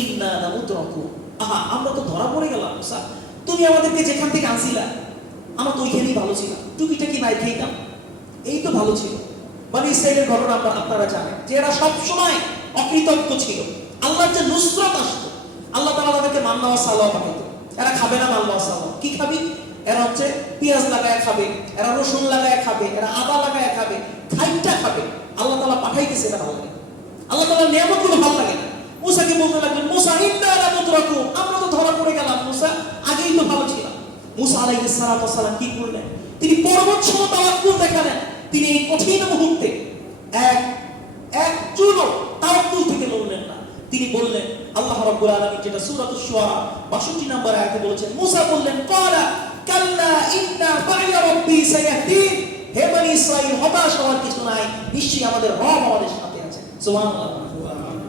ইন্না নামুতরাকু, আহা আমরা তো ধরা পড়ে গেলাম মুসা, তুমি আমাদেরকে যেখান থেকে আনছিলা আমরা তো ওইখানেই ভালো ছিলাম, টুকিটাকি নাই খেতাম, এই তো ভালো ছিল। বনি ইসরাইলের ঘটনা আপনারা জানেন যে এরা সবসময় অকৃতজ্ঞ ছিল। আল্লাহর যে নুসরত আসতো, আল্লাহ তাআলা তাদেরকে মান্না ওয়া সালাওয়া পাঠাইতো। এরা খাবে না মান্না ওয়া সালাওয়া, কি খাবি? এরা হচ্ছে পেঁয়াজ লাগায় খাবে, এরা রসুন লাগায় খাবে, এরা আদা লাগায় খাবে, খাইটা খাবে। আল্লাহ তাআলা পাঠাইতেছে, এটা ভালো লাগে। আল্লাহ তাআলার নিয়ামতগুলো ভালো লাগে না। মুসাকে বলতে লাগলেন, মুসা ইন্না লামুতরাকু, আমরা তো ধরা পড়ে গেলাম মুসা, আগেই তো ভালো ছিলাম। মুসা আলাইহিস সালাম কি করলেন? তিনি পর্বত সম তাওয়াক্কুল দেখালেন। তিনি এই কঠিন মুহূর্তে এক চুলো তাওয়াক্কুল থেকে নড়লেন না। তিনি বললেন, আল্লাহ রাব্বুল আলামিন যেটা সূরাতুশ শুআরা ৬২ নম্বর আয়াতে বলেছেন, মুসা বললেন, ক্বালা কাল্লা ইন্না মা'ইয়া রাব্বি সায়াহদিন, হে বনি ইসরাঈল হতাশ হওয়ার কিছু নাই, নিশ্চয়ই আমাদের রব আমাদের সাথে আছেন। সুবহানাল্লাহ।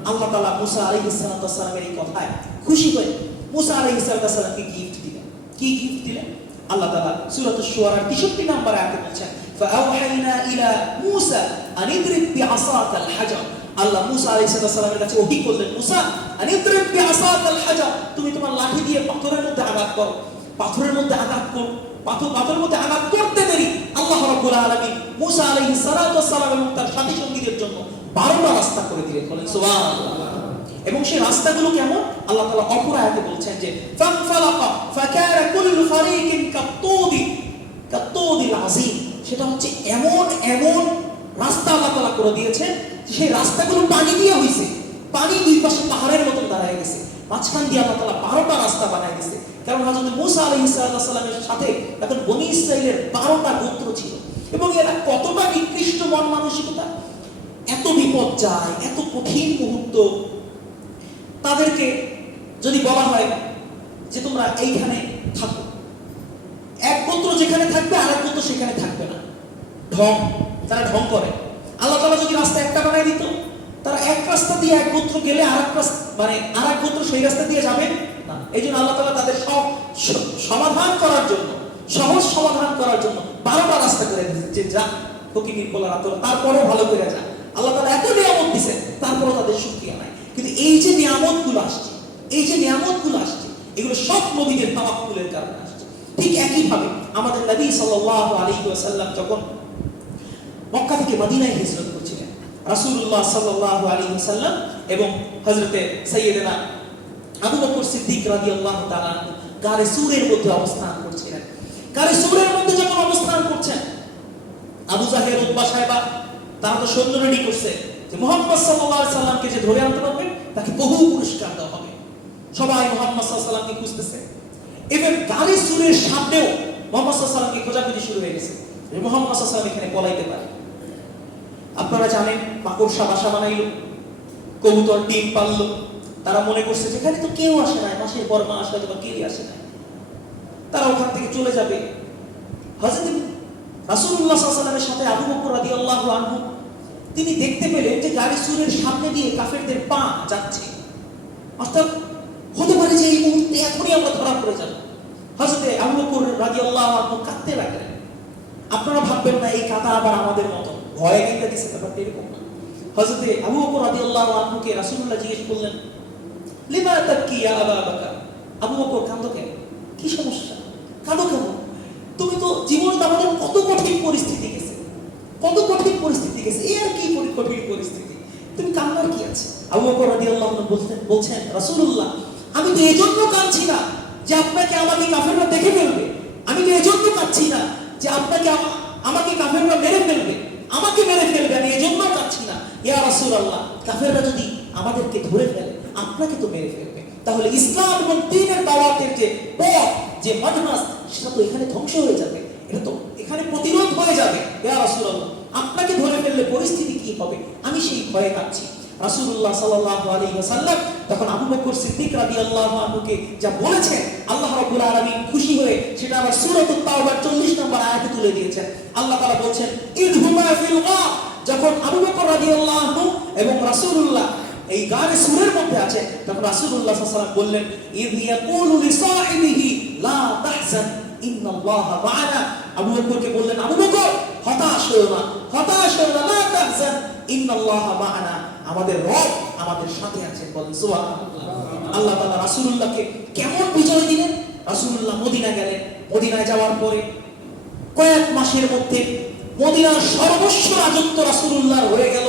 আল্লাহ তাআলা মুসা আলাইহিস সালামের এই কথায় খুশি হয়ে মুসা আলাইহিস সালামকে গিফট দিলেন। কি গিফট দিলেন? আল্লাহ তাআলা সূরাতুশ শুআরা ৬৩ নম্বর আয়াতে বলেছেন, ফাআওহাইনা ইলা মুসা আন ইদরিব বিআসাকাল হাজার। আল্লাহ মুসা আলাইহিস সালামের কাছে ওহী করলেন, মুসা আন ইদরিব বিআসাকাল হাজার, তুমি তোমার লাঠি দিয়ে পাথরের মধ্যে আঘাত করো। পাথরের মধ্যে আঘাত করো। পাথরের মধ্যে আঘাত করতে দেরি আল্লাহ রাব্বুল আলামিন মুসা আলাইহিস সালাম এবং তার সাথী সঙ্গীদের জন্য ১২টা রাস্তা করে দিলেন। বলেন সুবহানাল্লাহ। এবং সেই রাস্তাগুলো কেমন? আল্লাহ তাআলা অপর আয়াতে বলছেন যে ফানফালাকা ফাকানা কুল্লু ফারিকিন কাত্তুদিল আযীম, সেটা হচ্ছে এমন রাস্তা আল্লাহ তাআলা করে দিয়েছে যে সেই রাস্তাগুলো পানি দিয়ে হইছে। পানি দুই পাশে পাহাড়ের মতো দাঁড়ায় গেছে, মাঝখান দিয়ে আল্লাহ তাআলা ১২টা রাস্তা বানায় দিয়েছে। কারণ হযরত মুসা আলাইহিস সালামের সাথে তখন বনি ইসরাইলের ১২টা গোত্র ছিল এবং এরা কতটা নিকৃষ্ট মন মানসিকতা, এত বিপদ যায়, এত কঠিন মুহূর্ত, তাদেরকে যদি বলা হয় যে তোমরা এইখানে থাকো, এক গোত্র যেখানে থাকবে আরেক গোত্র সেখানে থাকবে না, তারা ঢং করে। আল্লাহ তাআলা যদি রাস্তা একটা বানাই দিত, তারা এক রাস্তা দিয়ে এক গোত্র গেলে আরেক গোত্র সেই রাস্তা দিয়ে যাবে না। এই জন্য আল্লাহ তাআলা তাদের সব সমাধান করার জন্য, সহজ সমাধান করার জন্য ১২টা রাস্তা করে দিয়েছে যে যা ফকির বলার তারপরেও ভালো করে যা। আল্লাহ তাআলা এত নিয়ামত দিয়েছেন, তারপরেও তাদের শুকরিয়া নাই। কিন্তু এই যে নিয়ামতগুলো আসছে, এগুলো সব নবীদের তাওয়াক্কুলের কারণে আসছে। ঠিক একই ভাবে আমাদের নবী সাল্লাল্লাহু আলাইহি ওয়াসাল্লাম যখন মক্কা থেকে মদিনায় হিজরত করেছিলেন, রাসূলুল্লাহ সাল্লাল্লাহু আলাইহি ওয়াসাল্লাম এবং হযরতে সাইয়্যিদানা আবু বকর সিদ্দিক রাদিয়াল্লাহু তাআলা গারে সূরের মধ্যে অবস্থান করছিলেন। গারে সূরের মধ্যে যখন অবস্থান করছেন, আবু জাহেল, উতবা সাহেবা তারা তো সৈন্য রেডি করছে যে মুহাম্মদ সাল্লাল্লাহু আলাইহি সাল্লামকে যে ধরে আনতে পারবে তাকে বহু পুরস্কার দেওয়া হবে। সবাই মুহাম্মদ সাল্লাল্লাহু আলাইহি সাল্লামকে খুঁজতেছে। এবার গারে সূরের সামনেও মুহাম্মদ সাল্লাল্লাহু আলাইহি সাল্লামকে খোঁজাখুঁজি শুরু হয়ে গেছে যে মুহাম্মদ সাল্লাল্লাহু আলাইহি সাল্লাম এখানে পলাইতে পারে। আপনারা জানেন মাকড়সা বাসা বানাইলো, কবুতর ডিম পারলো। তারা মনে করছে যেখানে তো কেউ আসে না, মাসের পর মাস হয়তো বা কেউই আসে না, তারা ওখান থেকে চলে যাবে। হযরত রাসূলুল্লাহ সাল্লাল্লাহু আলাইহি ওয়াসাল্লামের সাথে আবু বকর রাদিয়াল্লাহু আনহু তিনি দেখতে পেলেন যে গাড়ি সূরের সামনে দিয়ে কাফেরদের পা যাচ্ছে। অর্থাৎ হতে পারে যে এই মুহূর্তে এখনই আমরা ধরা পড়ে যাব। হযরত আবু বকর রাদিয়াল্লাহু আনহু কাঁদতে লাগলেন। আপনারা ভাববেন না এই কাঁদা আবার আমাদের মতো ভয়ে কেঁদে দিচ্ছে, ব্যাপারটা এরকম না। হযরত আবু বকর রাদিয়াল্লাহু আনহুকে রাসূলুল্লাহ জিজ্ঞেস করলেন, লিমা তাবকি ইয়া আবা বকর, আবু বকর কাঁদো কেন, কি সমস্যা, কাঁদো কেন? তুমি তো জীবনটা আমাদের কত কঠিন পরিস্থিতি গেছে, এই আর কি কঠিন পরিস্থিতি, তুমি কান্নার কি আছে? আবু বকর রাদিয়াল্লাহু আনহু বলছেন, রাসূলুল্লাহ আমি তো এজন্য কাঁদছি না যে আপনাকে আমাকে কাফেররা দেখে ফেলবে, আমি তো এজন্য কাঁদছি না যে আপনাকে আমাকে কাফেররা মেরে ফেলবে, আমাকে মেরে ফেলবে, আমি এজন্য কাঁদছি না। ইয়া রাসূলুল্লাহ, কাফেররা যদি আমাদেরকে ধরে ফেলে আপনাকে তো মেরে ফেলবে, তাহলে ইসলাম এবং দ্বীনের দাওয়াতের যে পথ, যে মানহাজ, সেটা তো এখানে ধ্বংস হয়ে যাবে, এটা তো এখানে প্রতিরোধ হয়ে যাবে। ইয়া রাসূলুল্লাহ, আপনাকে ধরে ফেললে পরিস্থিতি কি হবে, আমি সেই ভয়ে কাঁদছি। রাসূলুল্লাহ সাল্লাল্লাহু আলাইহি ওয়াসাল্লাম তখন আবু বকর সিদ্দিক রাদিয়াল্লাহু আনহুকে যা বলেছেন, আল্লাহ রাব্বুল আলামিন খুশি হয়ে সেটা আবার সূরাতুত তাওবার 40 নম্বর আয়াতে তুলে দিয়েছেন। আল্লাহ তাআলা বলছেন, ইদহুমা ফিল গার, যখন আবু বকর রাদিয়াল্লাহু আনহু এবং রাসূলুল্লাহ এই গারে সূরের মধ্যে আছে, তখন রাসূলুল্লাহ সাল্লাল্লাহু আলাইহি ওয়াসাল্লাম বললেন, ইয ইয়াকুলু লিসাহিবিহি লা তাহজান ইন্নাল্লাহা মা'ানা। আবু বকরকে বললেন, আবু বকর হতাশ হয়ো না, হতাশ হয়ো না, লা তাহজান ইন্নাল্লাহা মা'ানা, আমাদের রব আমাদের সাথে আছেন। বলেন সুবহানাল্লাহ। আল্লাহ তাআলা রাসূলুল্লাহকে কেমন বিজয় দিলেন। রাসূলুল্লাহ মদিনা গেলেন, মদিনায় যাওয়ার পরে কয়েক মাসের মধ্যে মদিনার সর্বস্ব রাজত্ব রাসূলুল্লাহর হয়ে গেল।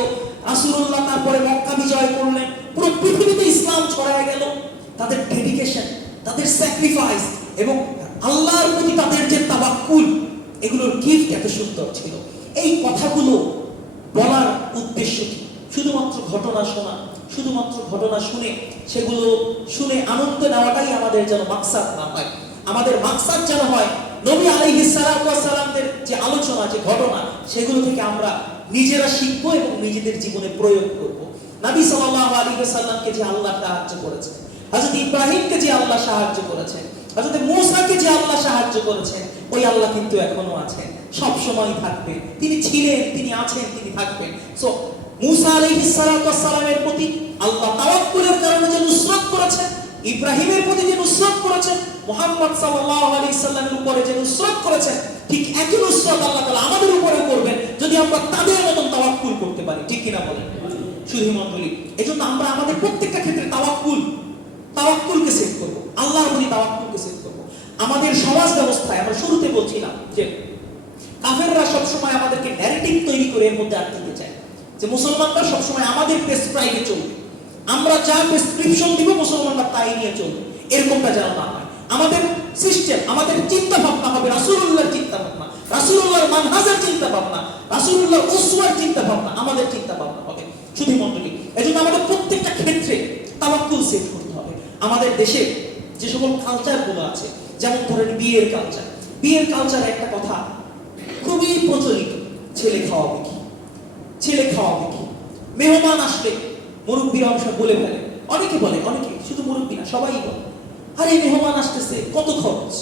রাসূলুল্লাহ তারপরে মক্কা বিজয় করলেন, পুরো পৃথিবীতে ইসলাম ছড়ায় গেল। তাদের ডেডিকেশন, তাদের স্যাক্রিফাইস এবং আল্লাহর প্রতি তাদের যে তাওয়াক্কুল, এগুলোর গিফট এত সুন্দর ছিল। এই কথাগুলো বলার উদ্দেশ্য কি? শুধুমাত্র ঘটনা শোনা, শুধুমাত্র ঘটনা শুনে সেগুলো শুনে আনন্দ নেওয়াটাই আমাদের যেন মাকসাদ না হয়। আমাদের মাকসাদ যেন হয় নবী আলাইহিস সালাতু ওয়াস সালামদের যে আলোচনা, যে ঘটনা, সেগুলো থেকে আমরা নিজেরা শিখবো এবং নিজেদের জীবনে প্রয়োগ করব। নবী সাল্লাল্লাহু আলাইহি ওয়াসাল্লামকে যে আল্লাহ সাহায্য করেছেন, হযরত ইব্রাহিমকে যে আল্লাহ সাহায্য করেছেন, হযরত মূসাকে যে আল্লাহ সাহায্য করেছেন, ওই আল্লাহ কিন্তু এখনো আছেন, সব সময় থাকবেন। তিনি ছিলেন, তিনি আছেন, তিনি থাকবেন। সো মূসা আলাইহিস সালাতু ওয়াস সালামের প্রতি আল্লাহ তাওয়াক্কুলের কারণে যে নুসরত করেছেন, ইব্রাহিমের প্রতি যে নুসরত করেছেন, মুহাম্মদ সাল্লাল্লাহু আলাইহি সাল্লামের উপরে যে নুসরত করেছেন, ঠিক একই নুসরত আল্লাহ তাআলা আমাদের উপরে করবেন যদি আমরা তাদের মতন তাওয়াক্কুল করতে পারি। ঠিক কি না বলেন? শুধু মণ্ডলী, এজন্য আমরা আমাদের প্রত্যেকটা ক্ষেত্রে তাওয়াক্কুলকে সেট করব, আল্লাহর প্রতি তাওয়াক্কুলকে সেট করব। আমাদের সমাজ ব্যবস্থায় আমরা শুরুতে বলছিলাম যে কাফেররা সব সময় আমাদেরকে ন্যারেটিভ তৈরি করে এর মধ্যে আটকে দিতে চায় যে মুসলমানরা সব সময় আমাদের প্রেসক্রাইবে চলবে, আমরা যা প্রেসক্রিপশন দিব মুসলমানরা তাই নিয়ে চলবে, এরকমটা যেন না হয়। আমাদের সিস্টেম, আমাদের চিন্তা ভাবনা হবে রাসূলুল্লাহর চিন্তা ভাবনা, রাসূলুল্লাহর মানহাজের চিন্তা ভাবনা, রাসূলুল্লাহর উসওয়ার চিন্তা ভাবনা আমাদের চিন্তা ভাবনা হবে। শুধু মণ্ডলী, এজন্য আমাদের প্রত্যেকটা ক্ষেত্রে তাওয়াক্কুল সেট করতে হবে। আমাদের দেশে যে সকল কালচারগুলো আছে, যেমন ধরেন বিয়ের কালচার, বিয়ের কালচারে একটা কথা খুবই প্রচলিত, ছেলে খাওয়াবে কি, ছেলে খাওয়াবে কি। মেহমান আসলে মুরব্বীরা অংশ বলে ফেলে, অনেকে বলে, অনেকে শুধু মুরব্বী না সবাই বলে, আরে মেহমান আসতেছে, কত খরচ,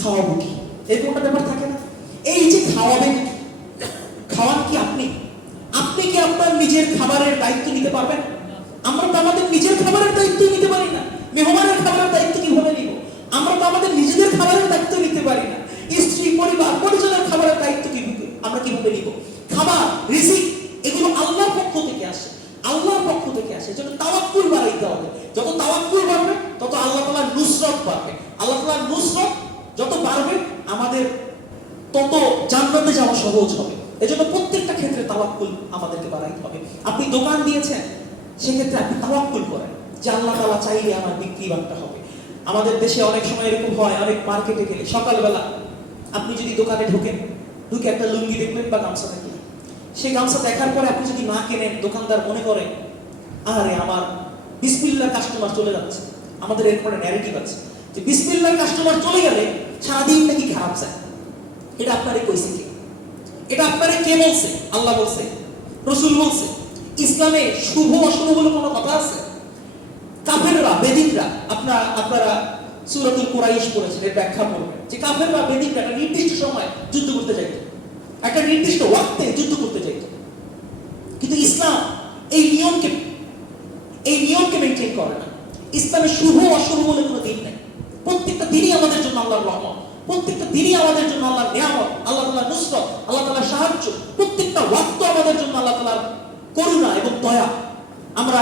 খাওয়াবো কি, এরকমটা ব্যাপার থাকে না? এই যে খাওয়াবেন কি, খাওয়ান কি আপনি? আপনি কি আপনার নিজের খাবারের দায়িত্ব নিতে পারবেন? আমরা তো আমাদের নিজের খাবারের দায়িত্ব নিতে পারি না, মেহমানের খাবারের দায়িত্ব কিভাবে নিব? আমরা তো আমাদের নিজেদের খাবারের দায়িত্ব নিতে পারি না, স্ত্রী, পরিবার, পরিজনের খাবারের দায়িত্ব আমরা কিভাবে নিব? খাবার, রিজিক, এগুলো আল্লাহর পক্ষ থেকে আসে, আল্লাহর পক্ষ থেকে আসে। যেন তাওয়াক্কুল বাড়াইতে হবে, যত তাওয়াক্কুল বাড়বে তত আল্লাহ তাআলার নুসরত বাড়বে। আল্লাহ তাআলার নুসরত যত বাড়বে আমাদের তত জান্নাতে যাওয়া সহজ হবে। এজন্য প্রত্যেকটা ক্ষেত্রে তাওয়াক্কুল আমাদেরকে বাড়াইতে হবে। আপনি দোকান দিয়েছেন, সেক্ষেত্রে আপনি তাওয়াক্কুল করেন যে আল্লাহ তাআলা চাইলে আমার বিক্রি বাট্টা হবে। আমাদের দেশে অনেক সময় এরকম হয়, অনেক মার্কেটে গেলে সকালবেলা আপনি যদি দোকানে ঢুকে একটা লুঙ্গি দেখবেন বা গামছা দেখবেন, সেই গামছা দেখার পরে আপনি যদি না কেনেন, দোকানদার মনে করে আরে আমার বিসমিল্লাহর কাস্টমার চলে যাচ্ছে। আমাদের এরপরে ন্যারেটিভ আছে যে বিসমিল্লাহর কাস্টমার চলে গেলে সারাদিন নাকি খারাপ যায়। এটা আপনারে কইছে কে? এটা আপনারে কে বলছে? আল্লাহ বলছে, রাসূল বলছে। ইসলামে শুভ অশুভ বলে কোনো কথা আছে? কাফেররা, বেদিনরা, আপনারা সূরাতুল কুরাইশ পড়েছেন, এর ব্যাখ্যা করবেন যে কাফেররা, বেদিনরা একটা নির্দিষ্ট সময় যুদ্ধ করতে যাইত, একটা নির্দিষ্ট ওয়াক্তে যুদ্ধ করতে যাইত। কিন্তু ইসলাম এই নিয়মকে মেনটেন করে না। ইসলামে শুভ অশুভ বলে কোনো দিন নাই। প্রত্যেকটা দিনই আমাদের জন্য আল্লাহর রহমত, প্রত্যেকটা দিনই আমাদের জন্য আল্লাহর নিয়ামত, আল্লাহ তাআলার নুসরত, আল্লাহ তাআলার সাহায্য। প্রত্যেকটা ওয়াক্ত আমাদের জন্য আল্লাহ তাআলার করুণা এবং দয়া। আমরা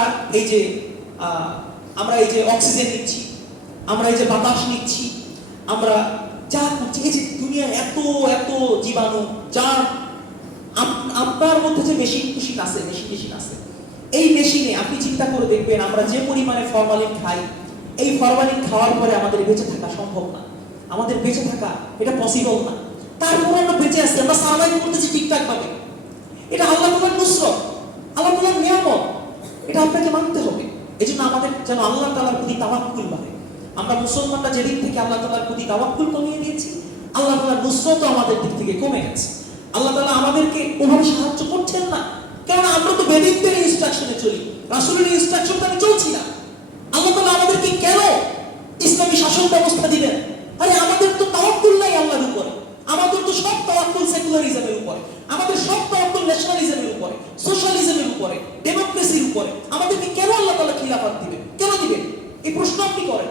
এই যে অক্সিজেন নিচ্ছি, আমরা এই যে বাতাস নিচ্ছি, আমরা যা করছি, এই যে দুনিয়া এত জীবাণু, যা আপনার মধ্যে যে মেশিন আছে, এই মেশিনে আপনি চিন্তা করে দেখবেন আমরা যে পরিমাণে ফরমালিন খাই, এই ফরমালিন খাওয়ার পরে আমাদের বেঁচে থাকা সম্ভব না, আমাদের বেঁচে থাকা এটা পসিবল না। তারপর আমরা বেঁচে আছি, আমরা সার্ভাইভ করতেছি ঠিকঠাক ভাবে। এটা আল্লাহ তাআলার নুসরত, আল্লাহ তাআলার নিয়ামত, এটা আপনাকে মানতে হবে। এজন্য আমাদের যেন আল্লাহ তাআলার প্রতি তাওয়াক্কুল বাড়ে। আমরা মুসলমানরা যেদিন থেকে আল্লাহ তাআলার প্রতি তাওয়াক্কুল কমিয়ে দিয়েছি, আল্লাহ তাআলার নুসরত আমাদের দিক থেকে কমে গেছে। আল্লাহ তাআলা আমাদেরকে ওভাবে সাহায্য করছেন না, কারণ আমরা তো বেদিকদের ইনস্ট্রাকশনে চলি, রাসূলের ইনস্ট্রাকশনে আমি চলছি না। আল্লাহ তাআলা আমাদেরকে কেন ইসলামী শাসন ব্যবস্থা দিবেন? আরে আমাদের তো তাওয়াক্কুল নাই আল্লাহর উপরে, আমাদের তো সব তাওয়াক্কুল সেকুলারিজমের উপরে, আমাদের সব তাওয়াক্কুল ন্যাশনালিজমের উপরে, সোশ্যালিজমের উপরে, ডেমোক্রেসির উপরে। আমাদেরকে কেন আল্লাহ তাআলা খিলাফত দিবেন? কেন দিবেন? এই প্রশ্ন আপনি করেন,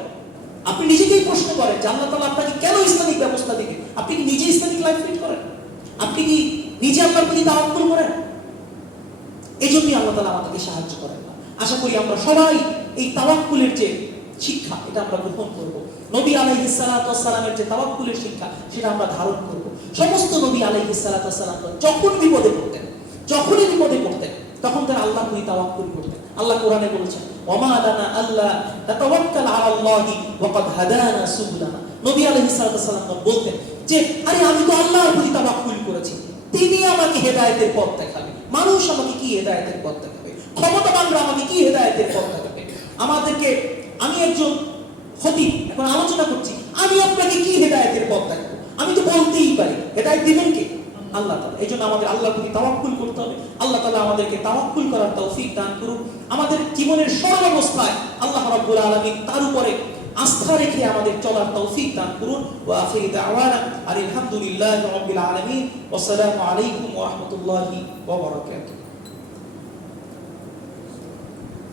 আপনি নিজেকেই প্রশ্ন করেন যে আল্লাহ তাআলা আপনাকে কেন ইসলামিক ব্যবস্থা দিবেন? আপনি কি নিজে ইসলামিক লাইফ লিড করেন? আপনি কি নিজে আল্লাহর প্রতি তাওয়াক্কুল করেন? এই জন্যই আল্লাহ তাআলা আমাদেরকে সাহায্য করেন না। আশা করি আমরা সবাই এই তাওয়াক্কুলের যে শিক্ষা, এটা আমরা গ্রহণ করব। নবী আলাইহিস সালাতু ওয়াস সালামের যে তাওয়াক্কুলের শিক্ষা, সেটা আমরা ধারণ করব। সমস্ত নবী আলাইহিস সালাতু ওয়াস সালাম যখনই বিপদে পড়তেন, তখন তারা আল্লাহর প্রতি তাওয়াক্কুল করতেন। আল্লাহ কোরআনে বলেছেন, ওয়ামা লানা আল্লা নাতাওয়াক্কাল আলাল্লাহি ওয়া ক্বাদ হাদানা সুবুলানা। নবী আলাইহিস সালাতু ওয়াস সালাম বলতেন যে আরে আমি তো আল্লাহর প্রতি তাওয়াক্কুল করেছি, তিনি আমাকে হেদায়েতের পথ দেখাবেন। মানুষ আমাকে কি হেদায়েতের পথ দেখাবে? ক্ষমতাবানরা আমাকে কি হেদায়েতের পথ দেখাবে? আমাদেরকে, আমি একজন খতিব, এখন আলোচনা করছি, আমি আপনাকে কি হেদায়েতের পথ দেখাবো? আমি তো বলতেই পারি, হেদায়েত দিবেন কে? আল্লাহ তাআলা। এই জন্য আমাদের আল্লাহর প্রতি তাওয়াক্কুল করতে হবে। আল্লাহ তাআলা আমাদেরকে তাওয়াক্কুল করার তৌফিক দান করুন। আমাদের জীবনের সর্বাবস্থায় আল্লাহ রাব্বুল আলামিন তার উপরে আস্থা রেখে আমাদের চলার তৌফিক দান করুন। ওয়া আখিরু দাওয়ানা আলহামদুলিল্লাহি রাব্বিল আলামিন। ওয়া আসসালামু আলাইকুম ওয়া রাহমাতুল্লাহি ওয়া বারাকাতুহু।